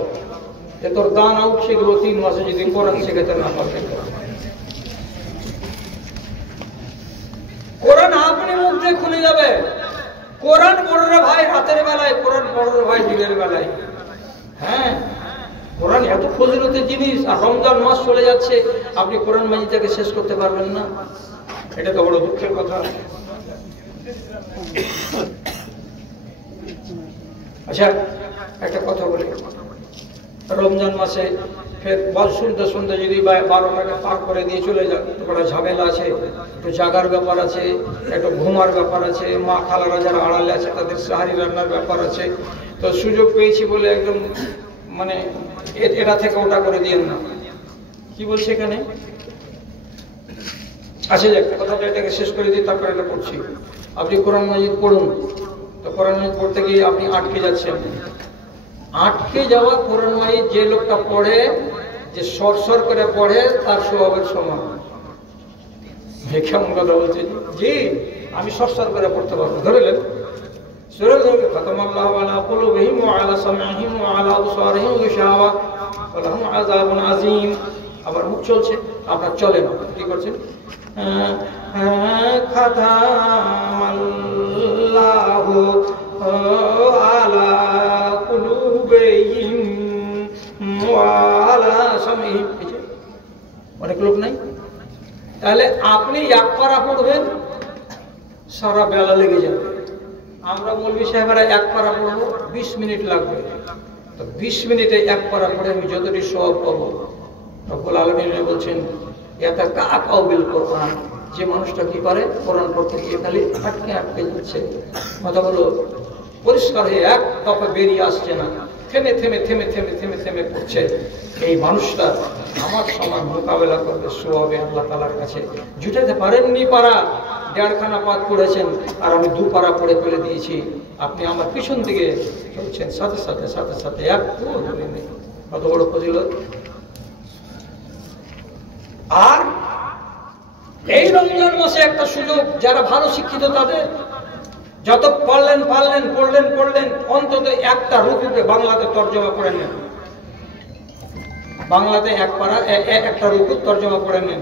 যে তোর দান আউট শিখবো 3 মাসে যদি কোরআন শিখাতে না পারবে। কোরআন আপনি মুখ দিয়ে খুলে যাবে। কোরআন পড়রে ভাই রাতের বেলায়, কোরআন পড়রে ভাই দিনের বেলায়। হ্যাঁ কোরআন এত ফজিলতের জিনিস, আর রমজান মাস চলে যাচ্ছে, আপনি কোরআন মাজিদটাকে শেষ করতে পারবেন না, এটা তো বড় দুঃখের কথা। আচ্ছা একটা কথা বলি, রমজান মাসে ফের বল শুনতে শুনতে যদি 12টাকে পার করে দিয়ে চলে যায়, বড় ঝামেলা আছে, একটু জাগার ব্যাপার আছে, একটু ঘুমার ব্যাপার আছে, মা খালারা যারা আড়ালে আছে তাদের সাহারি রান্নার ব্যাপার আছে। তো সুযোগ পেয়েছি বলে একদম মানে এটা থেকে ওটা করে দিয়েন না। কি বলছে এখানে? আচ্ছা একটা কথাটা এটাকে শেষ করে দিই, তারপরে এটা পড়ছি। আপনি কোরআন মাজিদ পড়ুন, তো কোরআন মাজিদ পড়তে গিয়ে আপনি আটকে যাচ্ছেন। আটকে যাওয়া কোরআন মাজিদ যে লোকটা পড়ে, যে সরসর করে পড়ে, তার স্বভাবের সমান। কেমন কথা বলছে? জি আমি সরসর করে পড়তে পারবো। ধরলেন আবার মুখ চলছে, আপনার চলে না, কি করছেন? অনেক লোক নাই, তাহলে আপনি এক পারা পড়বেন, সারা বেলা লেগে যাবে। আমরা মৌলভী সাহেবেরা এক পারা পড়বো, 20 মিনিট লাগবে। তো 20 মিনিটে এক পারা পড়ে আমি যতটি সওয়াব পাবো। রব্বুল আলামিন বলছেন কোরআন, যে মানুষটা কি করে কোরআন পড়তে গিয়ে খালি আটকে আটকে যাচ্ছে, কথা বলো পরিষ্কার হয়ে এক দফা বেরিয়ে আসছে না, থেমে থেমে থেমে থেমে থেমে থেমে পড়ছে, এই মানুষটা আমার সমান মোকাবেলা করবে সওয়াবে আল্লাহ তাআলার কাছে। জুটাতে পারেননি পারা, 1.5 খানা পাত পড়েছেন, আর আমি 2 পারা পড়ে ফেলে দিয়েছি। আপনি আমার পিছন দিকে চলছেন, সাথে সাথে সাথে সাথে এক ধরে নেই। কত বড় ফজিলত! আর এই রমজান মাসে একটা সুযোগ, যারা ভালো শিক্ষিত তাদের যত পারলেন পারলেন পড়লেন পড়লেন, অন্তত একটা রুকুকে বাংলাতে তর্জমা করে নেন। বাংলাতে একটা রুকু তর্জমা করে নেন।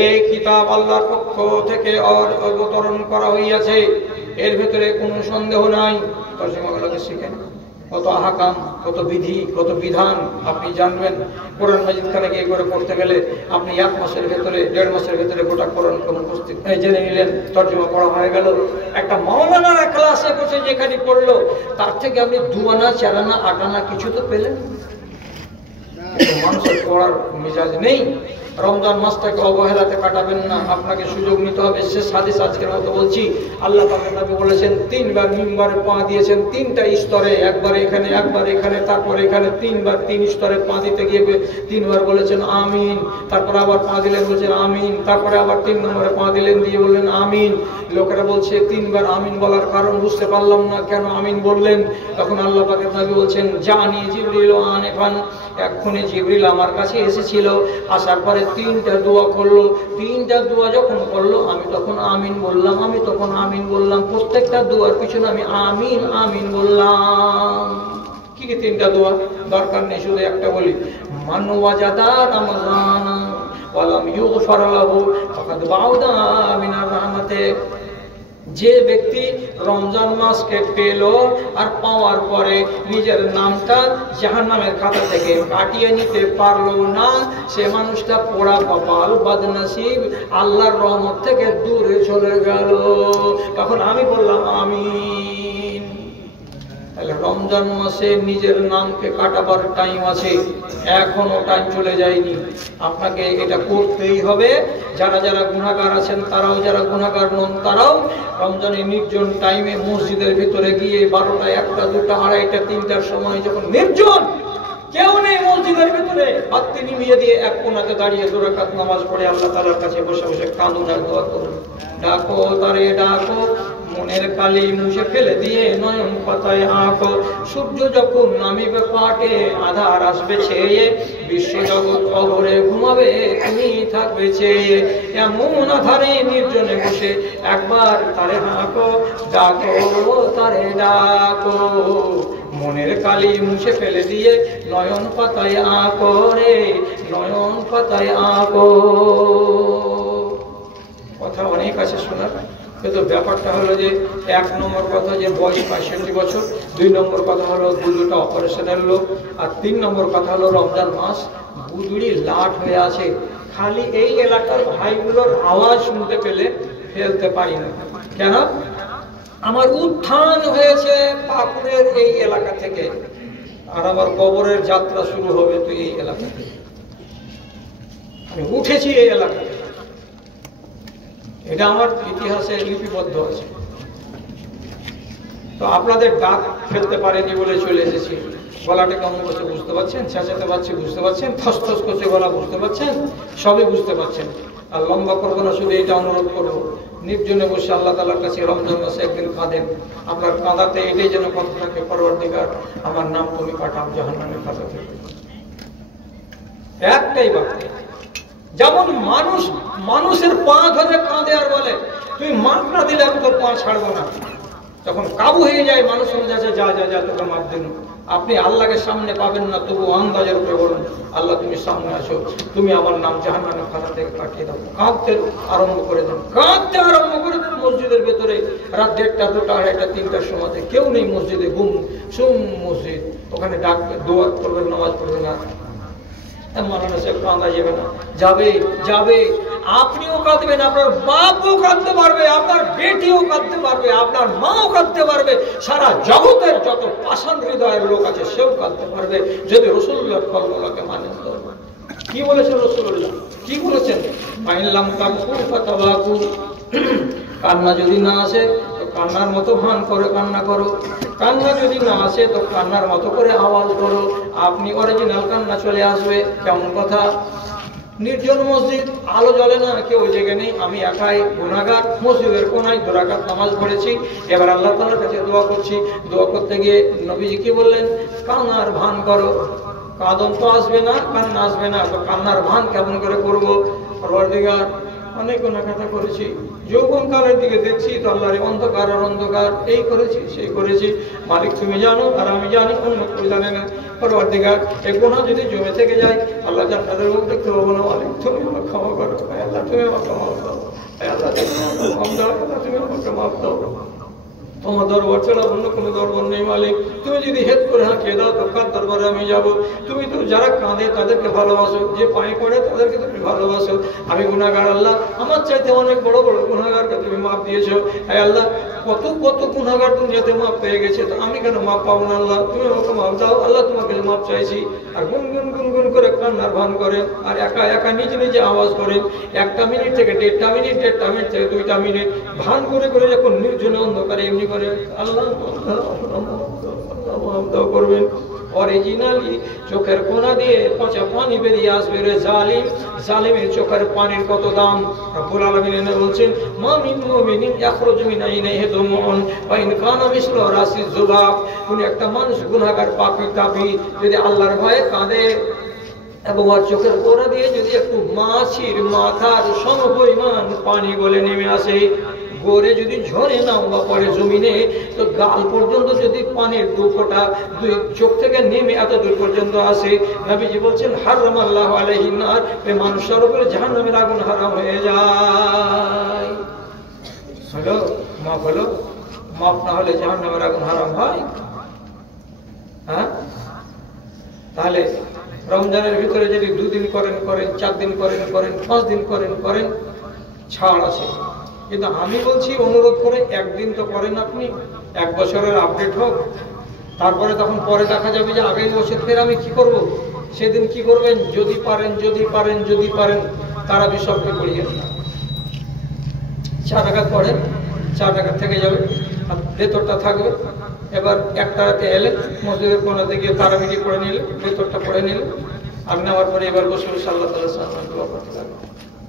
এই কিতাব আল্লাহর পক্ষ থেকে অবতরণ করা হইয়াছে, এর ভেতরে কোনো সন্দেহ নাই। তর্জমাগুলোকে শিখেন। কত আহকাম, কত বিধি, কত বিধান আপনি জানবেন। কোরআন মাজিদ খানে গিয়ে করে পড়তে গেলে আপনি 1 মাসের ভেতরে 1.5 মাসের ভেতরে গোটা কোরআন উপস্থিত জেনে নিলেন, তর্জমা পড়া হয়ে গেল। একটা মাওলানার ক্লাসে বসে যেখানে পড়লো তার থেকে আপনি 2 আনা 4 আনা 8 আনা কিছু তো পেলেন। মানুষের পড়ার মেজাজ নেই। রমজান মাসটাকে অবহেলাতে কাটাবেন না, আপনাকে সুযোগ নিতে হবে। শেষ হাদিস আজকের মতো বলছি, আল্লাহ পাকের নবী বলেছেন 3 বার মিম্বারে পা দিয়েছেন 3টা স্তরে, একবার এখানে, একবার এখানে, তারপর এখানে, 3 বার 3 স্তরে পা দিতে গিয়ে 3 বার বলেছেন আমিন, তারপর আবার পা দিলেন বলেছেন আমিন, তারপরে আবার 3 নম্বরে পা দিলেন দিয়ে বললেন আমিন। লোকেরা বলছে 3 বার আমিন বলার কারণ বুঝতে পারলাম না, কেন আমিন বললেন? তখন আল্লাহ পাকের নবী বলছেন জানি জিবরিল আনেফান, এক্ষুনি জিবরিল আমার কাছে এসেছিল, আসার পরে 3টা দোয়া করলো। 3টা দোয়া যখন করলো আমি তখন আমিন বললাম, আমি তখন আমিন বললাম। প্রত্যেকটা দোয়ার পিছনে আমি আমিন আমিন বললাম। কি কি 3টা দোয়া? দরকার নেই, শুধু একটা বলি। মান ওয়াজাদা রমজানা ওয়া লাম ইউগফার লাহু ফাকাদ বাউদা মিনার রাহমাতে। যে ব্যক্তি রমজান মাসকে পেল আর পাওয়ার পরে নিজের নামটা জাহান্নামের খাতা থেকে কাটিয়ে নিতে পারলো না, সে মানুষটা পোড়া কপাল, বদনসিব, আল্লাহর রহমত থেকে দূরে চলে গেল। তখন আমি বললাম আমিন। তাহলে রমজান মাসে নিজের নামকে কাটাবার টাইম আছে, এখনো টাইম চলে যায়নি। আপনাকে এটা করতেই হবে। যারা যারা গুনাহগার আছেন তারাও, যারা গুনাহগার নন তারাও রমজানের নির্জন টাইমে মসজিদের ভিতরে গিয়ে 12টা, 1টা, 2টা, 2:30টা, 3টার সময় যখন নির্জন কেউ নেই মসজিদের ভিতরে, বাতি নিভিয়ে দিয়ে এক কোণাতে দাঁড়িয়ে 2 রাকাত নামাজ পড়ে আল্লাহ তাআলার কাছে বসে বসে কাঁদুন আর দোয়া করুন। ডাকো তারে ডাকো, মনের কালি মুছে ফেলে দিয়ে নয়ন পাতায় আঁকো। সূর্য যখন নামিবে পাটে, আধার আসবে ছেয়ে, বিশ্ব জগৎ অঘরে ঘুমাবে, তুমি থাকবে চেয়ে। এমন আধারে নির্জনে বসে একবার তারে হাঁকো, ডাকো তারে ডাকো, মনের কালি মুছে ফেলে দিয়ে নয়ন পাতায় আঁকো রে, নয়ন পাতায় আঁকো। কথা অনেক আছে শোনার, কিন্তু ব্যাপারটা হলো যে 1 নম্বর কথা যে বয়স 65 বছর, 2 নম্বর কথা হলো 2টা অপারেশনের লোক, আর 3 নম্বর কথা হলো রমজান মাস বুদুড়ি লাট হয়ে আছে। খালি এই এলাকার ভাইগুলোর আওয়াজ শুনতে পেলে ফেলতে পারি না। কেন? আমার উত্থান হয়েছে পাকুড়ের এই এলাকা থেকে, আর আমার কবরের যাত্রা শুরু হবে তো এই এলাকা থেকে। আমি উঠেছি এই এলাকা থেকে, এটা আমার ইতিহাসে লিপিবদ্ধ আছে। তো আপনাদের ডাক ফেলতে পারেনি বলে চলে এসেছি। গলাটা কেমন করছে বুঝতে পারছেন, চেঁচাতে পারছি বুঝতে পারছেন, থসথস করছে গলা বুঝতে পারছেন, সবই বুঝতে পারছেন। আর লম্বা করবো না, শুধু এটা অনুরোধ করবো, নির্জনে বসে আল্লাহ তাআলার কাছে রমজান মাসে একদিন কাঁদেন। আপনার কাঁদাতে এটাই যেন কথা থাকে, পরওয়ারদিগার আমার নাম তুমি কাটাও জাহান্নামের খাতা থেকে। একটাই বাক্য। যেমন মানুষ মানুষের পা ধরে কাঁদে আর বলে তুই মাপ না দিলে আমি তোর পা ছাড়বো না, যখন কাবু হয়ে যায় মানুষ যাচ্ছে যা যা যা তোকে মাপ দিন। আপনি আল্লাহকে সামনে পাবেন না, তবু আন্দাজের উপরে বলুন আল্লাহ তুমি সামনে আসো, তুমি আমার নাম জাহান্নামের খাতা থেকে কাটিয়ে দাও। কাঁদতে আরম্ভ করে দেন, কাঁদতে আরম্ভ করে দেন। মসজিদের ভেতরে রাত 1টা, 2টা, 2:30টা, 3টার সময়তে কেউ নেই মসজিদে, গুম সুম মসজিদ। ওখানে ডাকবে, দোয়া করবেন, নামাজ পড়বেন না। মাওলানা সাহেব কাঁদা যাবে না, যাবে যাবে। আপনিও কাঁদবেন, আপনার বাপও কাঁদতে পারবে, আপনার বেটিও কাঁদতে পারবে, আপনার মাও কাঁদতে পারবে, সারা জগতের যত পাষাণ হৃদয়ের লোক আছে সেও কাঁদতে পারবে, যদি রাসূলুল্লাহ কলমকে মানেন। তো কি বলেছেন রাসূলুল্লাহ? কি বলেছেন? মাইনলাম তাবকু ফাতাবাকু, কান্না যদি না আসে তো কান্নার মতো ভান করে কান্না করো, কান্না যদি না আসে তো কান্নার মতো করে আওয়াজ করো। আপনি অরিজিনাল কান্না চলে আসবে। কেমন কথা? নির্জন মসজিদ, আলো জ্বলে না, কেউ জেগে নেই, আমি একাই গুনাহগার, মসজিদের কোনায় 2 রাকাত নামাজ পড়েছি, এবার আল্লাহ তাআলার কাছে দোয়া করছি। দোয়া করতে গিয়ে নবীজি কি বললেন? কান্নার ভান করো। কাঁদন তো আসবে না, কান্না আসবে না, তো কান্নার ভান কেমন করে করবো? পরওয়ারদিগার অনেক গুনাহগার করেছি, যৌবন কালের দিকে দেখছি তো আল্লাহর অন্ধকার আর অন্ধকার, এই করেছি সেই করেছি, মালিক তুমি জানো আর আমি জানি, অন্য কেউ জানে না। পরওয়ারদিগার এই গুনাহ যদি জমে থেকে যায় আল্লাহ জান্নাতের মুখ দেখতে পাবো না, মালিক তুমি আমাকে ক্ষমা করো, আল্লাহ তুমি আমাকে মাফ দাও, আল্লাহ তুমি আমাকে মাফ দাও, আল্লাহ তুমি আমাকে মাফ দাও। তোমার দরবার ছাড়া অন্য কোনো দরবার নেই মালিক। তুমি যদি হেদ করে হাঁকিয়ে দাও তো কার দরবারে আমি যাব? তুমি তো যারা কাঁদে তাদেরকে ভালোবাসো, যে পায়ে পড়ে তাদেরকে তুমি ভালোবাসো। আমি গুনাহগার আল্লাহ, আমার চাইতে অনেক বড় বড় গুনাহগারকে তুমি মাফ দিয়েছো। হ্যাঁ আল্লাহ, কত কত গুনাহগার দুনিয়াতে মাফ পেয়ে গেছে, তো আমি কেন মাফ পাবো না? আল্লাহ তুমি আমাকে মাফ দাও। আল্লাহ তোমাকে মাফ চাইছি। আর গুনগুন গুনগুন করে কান্নার ভান করে আর একা একা নিজে নিজে আওয়াজ করে 1টা মিনিট থেকে 1.5টা মিনিট, 1.5টা মিনিট থেকে 2টা মিনিট ভান করে করে যখন নির্জন অন্ধকারে এমনি করে আল্লাহ মাফ দাও করবেন। অরিজিনালি চোখের কোনা দিয়ে পচা পানি বেরিয়ে আসবে রে জালিম। জালিমের চোখের পানির কত দাম! রব্বুল আলামিন বলছেন, মা মিন মুমিনিন ইয়াখরুজু মিন আইনাইহি দুমুন ওয়া ইন কানা মিসলু রাসিজ যুবাব। কোন একটা মানুষ গুনাহগার পাপী তাপী যদি আল্লাহর ভয়ে কাঁদে এবং ওর চোখের কোনা দিয়ে যদি একটু মাছির মাথার সমপরিমাণ পানি গলে নেমে আসে, গড়ে যদি ঝরে নাও বা পরে জমিনে, তো গাল পর্যন্ত যদি পানির 2 ফোঁটা 2 চোখ থেকে নেমে এত দূর পর্যন্ত আসে, নবীজি বলছেন হারামাল্লাহু আলাইহিন নার, এই মানুষের উপরে জাহান্নামের আগুন হারাম হয়ে যায়। হলো মাফ হলো? মাফ না হলে জাহান্নামের আগুন হারাম হয়? হ্যাঁ, তাহলে রমজানের ভিতরে যদি 2 দিন করেন 4 দিন করেন 5 দিন করেন ছাড় আছে। কিন্তু আমি বলছি অনুরোধ করে 1 দিন তো করেন আপনি, 1 বছরের আপডেট হোক, তারপরে তখন পরে দেখা যাবে যে আগের বছর ফের আমি কি করব। সেদিন কি করবেন? যদি পারেন তারাবি সবকে পড়িয়ে 4 রাকাত পড়েন, 4 রাকাত থেকে যাবে, ভেতরটা থাকবে। এবার 1টা রাতে এলেন, মসজিদের কোনাতে গিয়ে তারাবিটি পড়ে নিলেন, ভেতরটা পড়ে নিলেন। আর নেওয়ার পরে এবার বসে আল্লাহ তাআলার সামনে দোয়া করতে থাকবেন।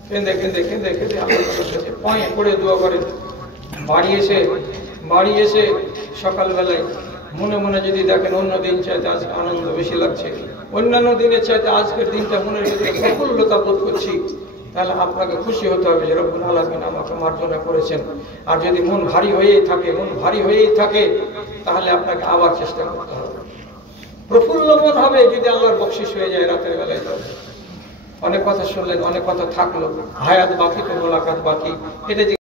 কেঁদে আল্লাহ পায়ে পড়ে দোয়া করেন। বাড়ি এসে সকালবেলায় মনে মনে যদি দেখেন অন্য দিন চাইতে আজকে আনন্দ বেশি লাগছে, অন্যান্য দিনের চাইতে আজকের দিনটা মনের ভিতরে প্রফুল্লতা বোধ করছি, তাহলে আপনাকে খুশি হতে হবে যে রব্বুল আলামিন আমাকে মার্জনা করেছেন। আর যদি মন ভারী হয়েই থাকে তাহলে আপনাকে আবার চেষ্টা করতে হবে। প্রফুল্ল মন হবে যদি আল্লাহর বকশিশ হয়ে যায় রাতের বেলায়। অনেক কথা শুনলেন, অনেক কথা থাকলো, হায়াত বাকি তো মোলাকাত বাকি। এটা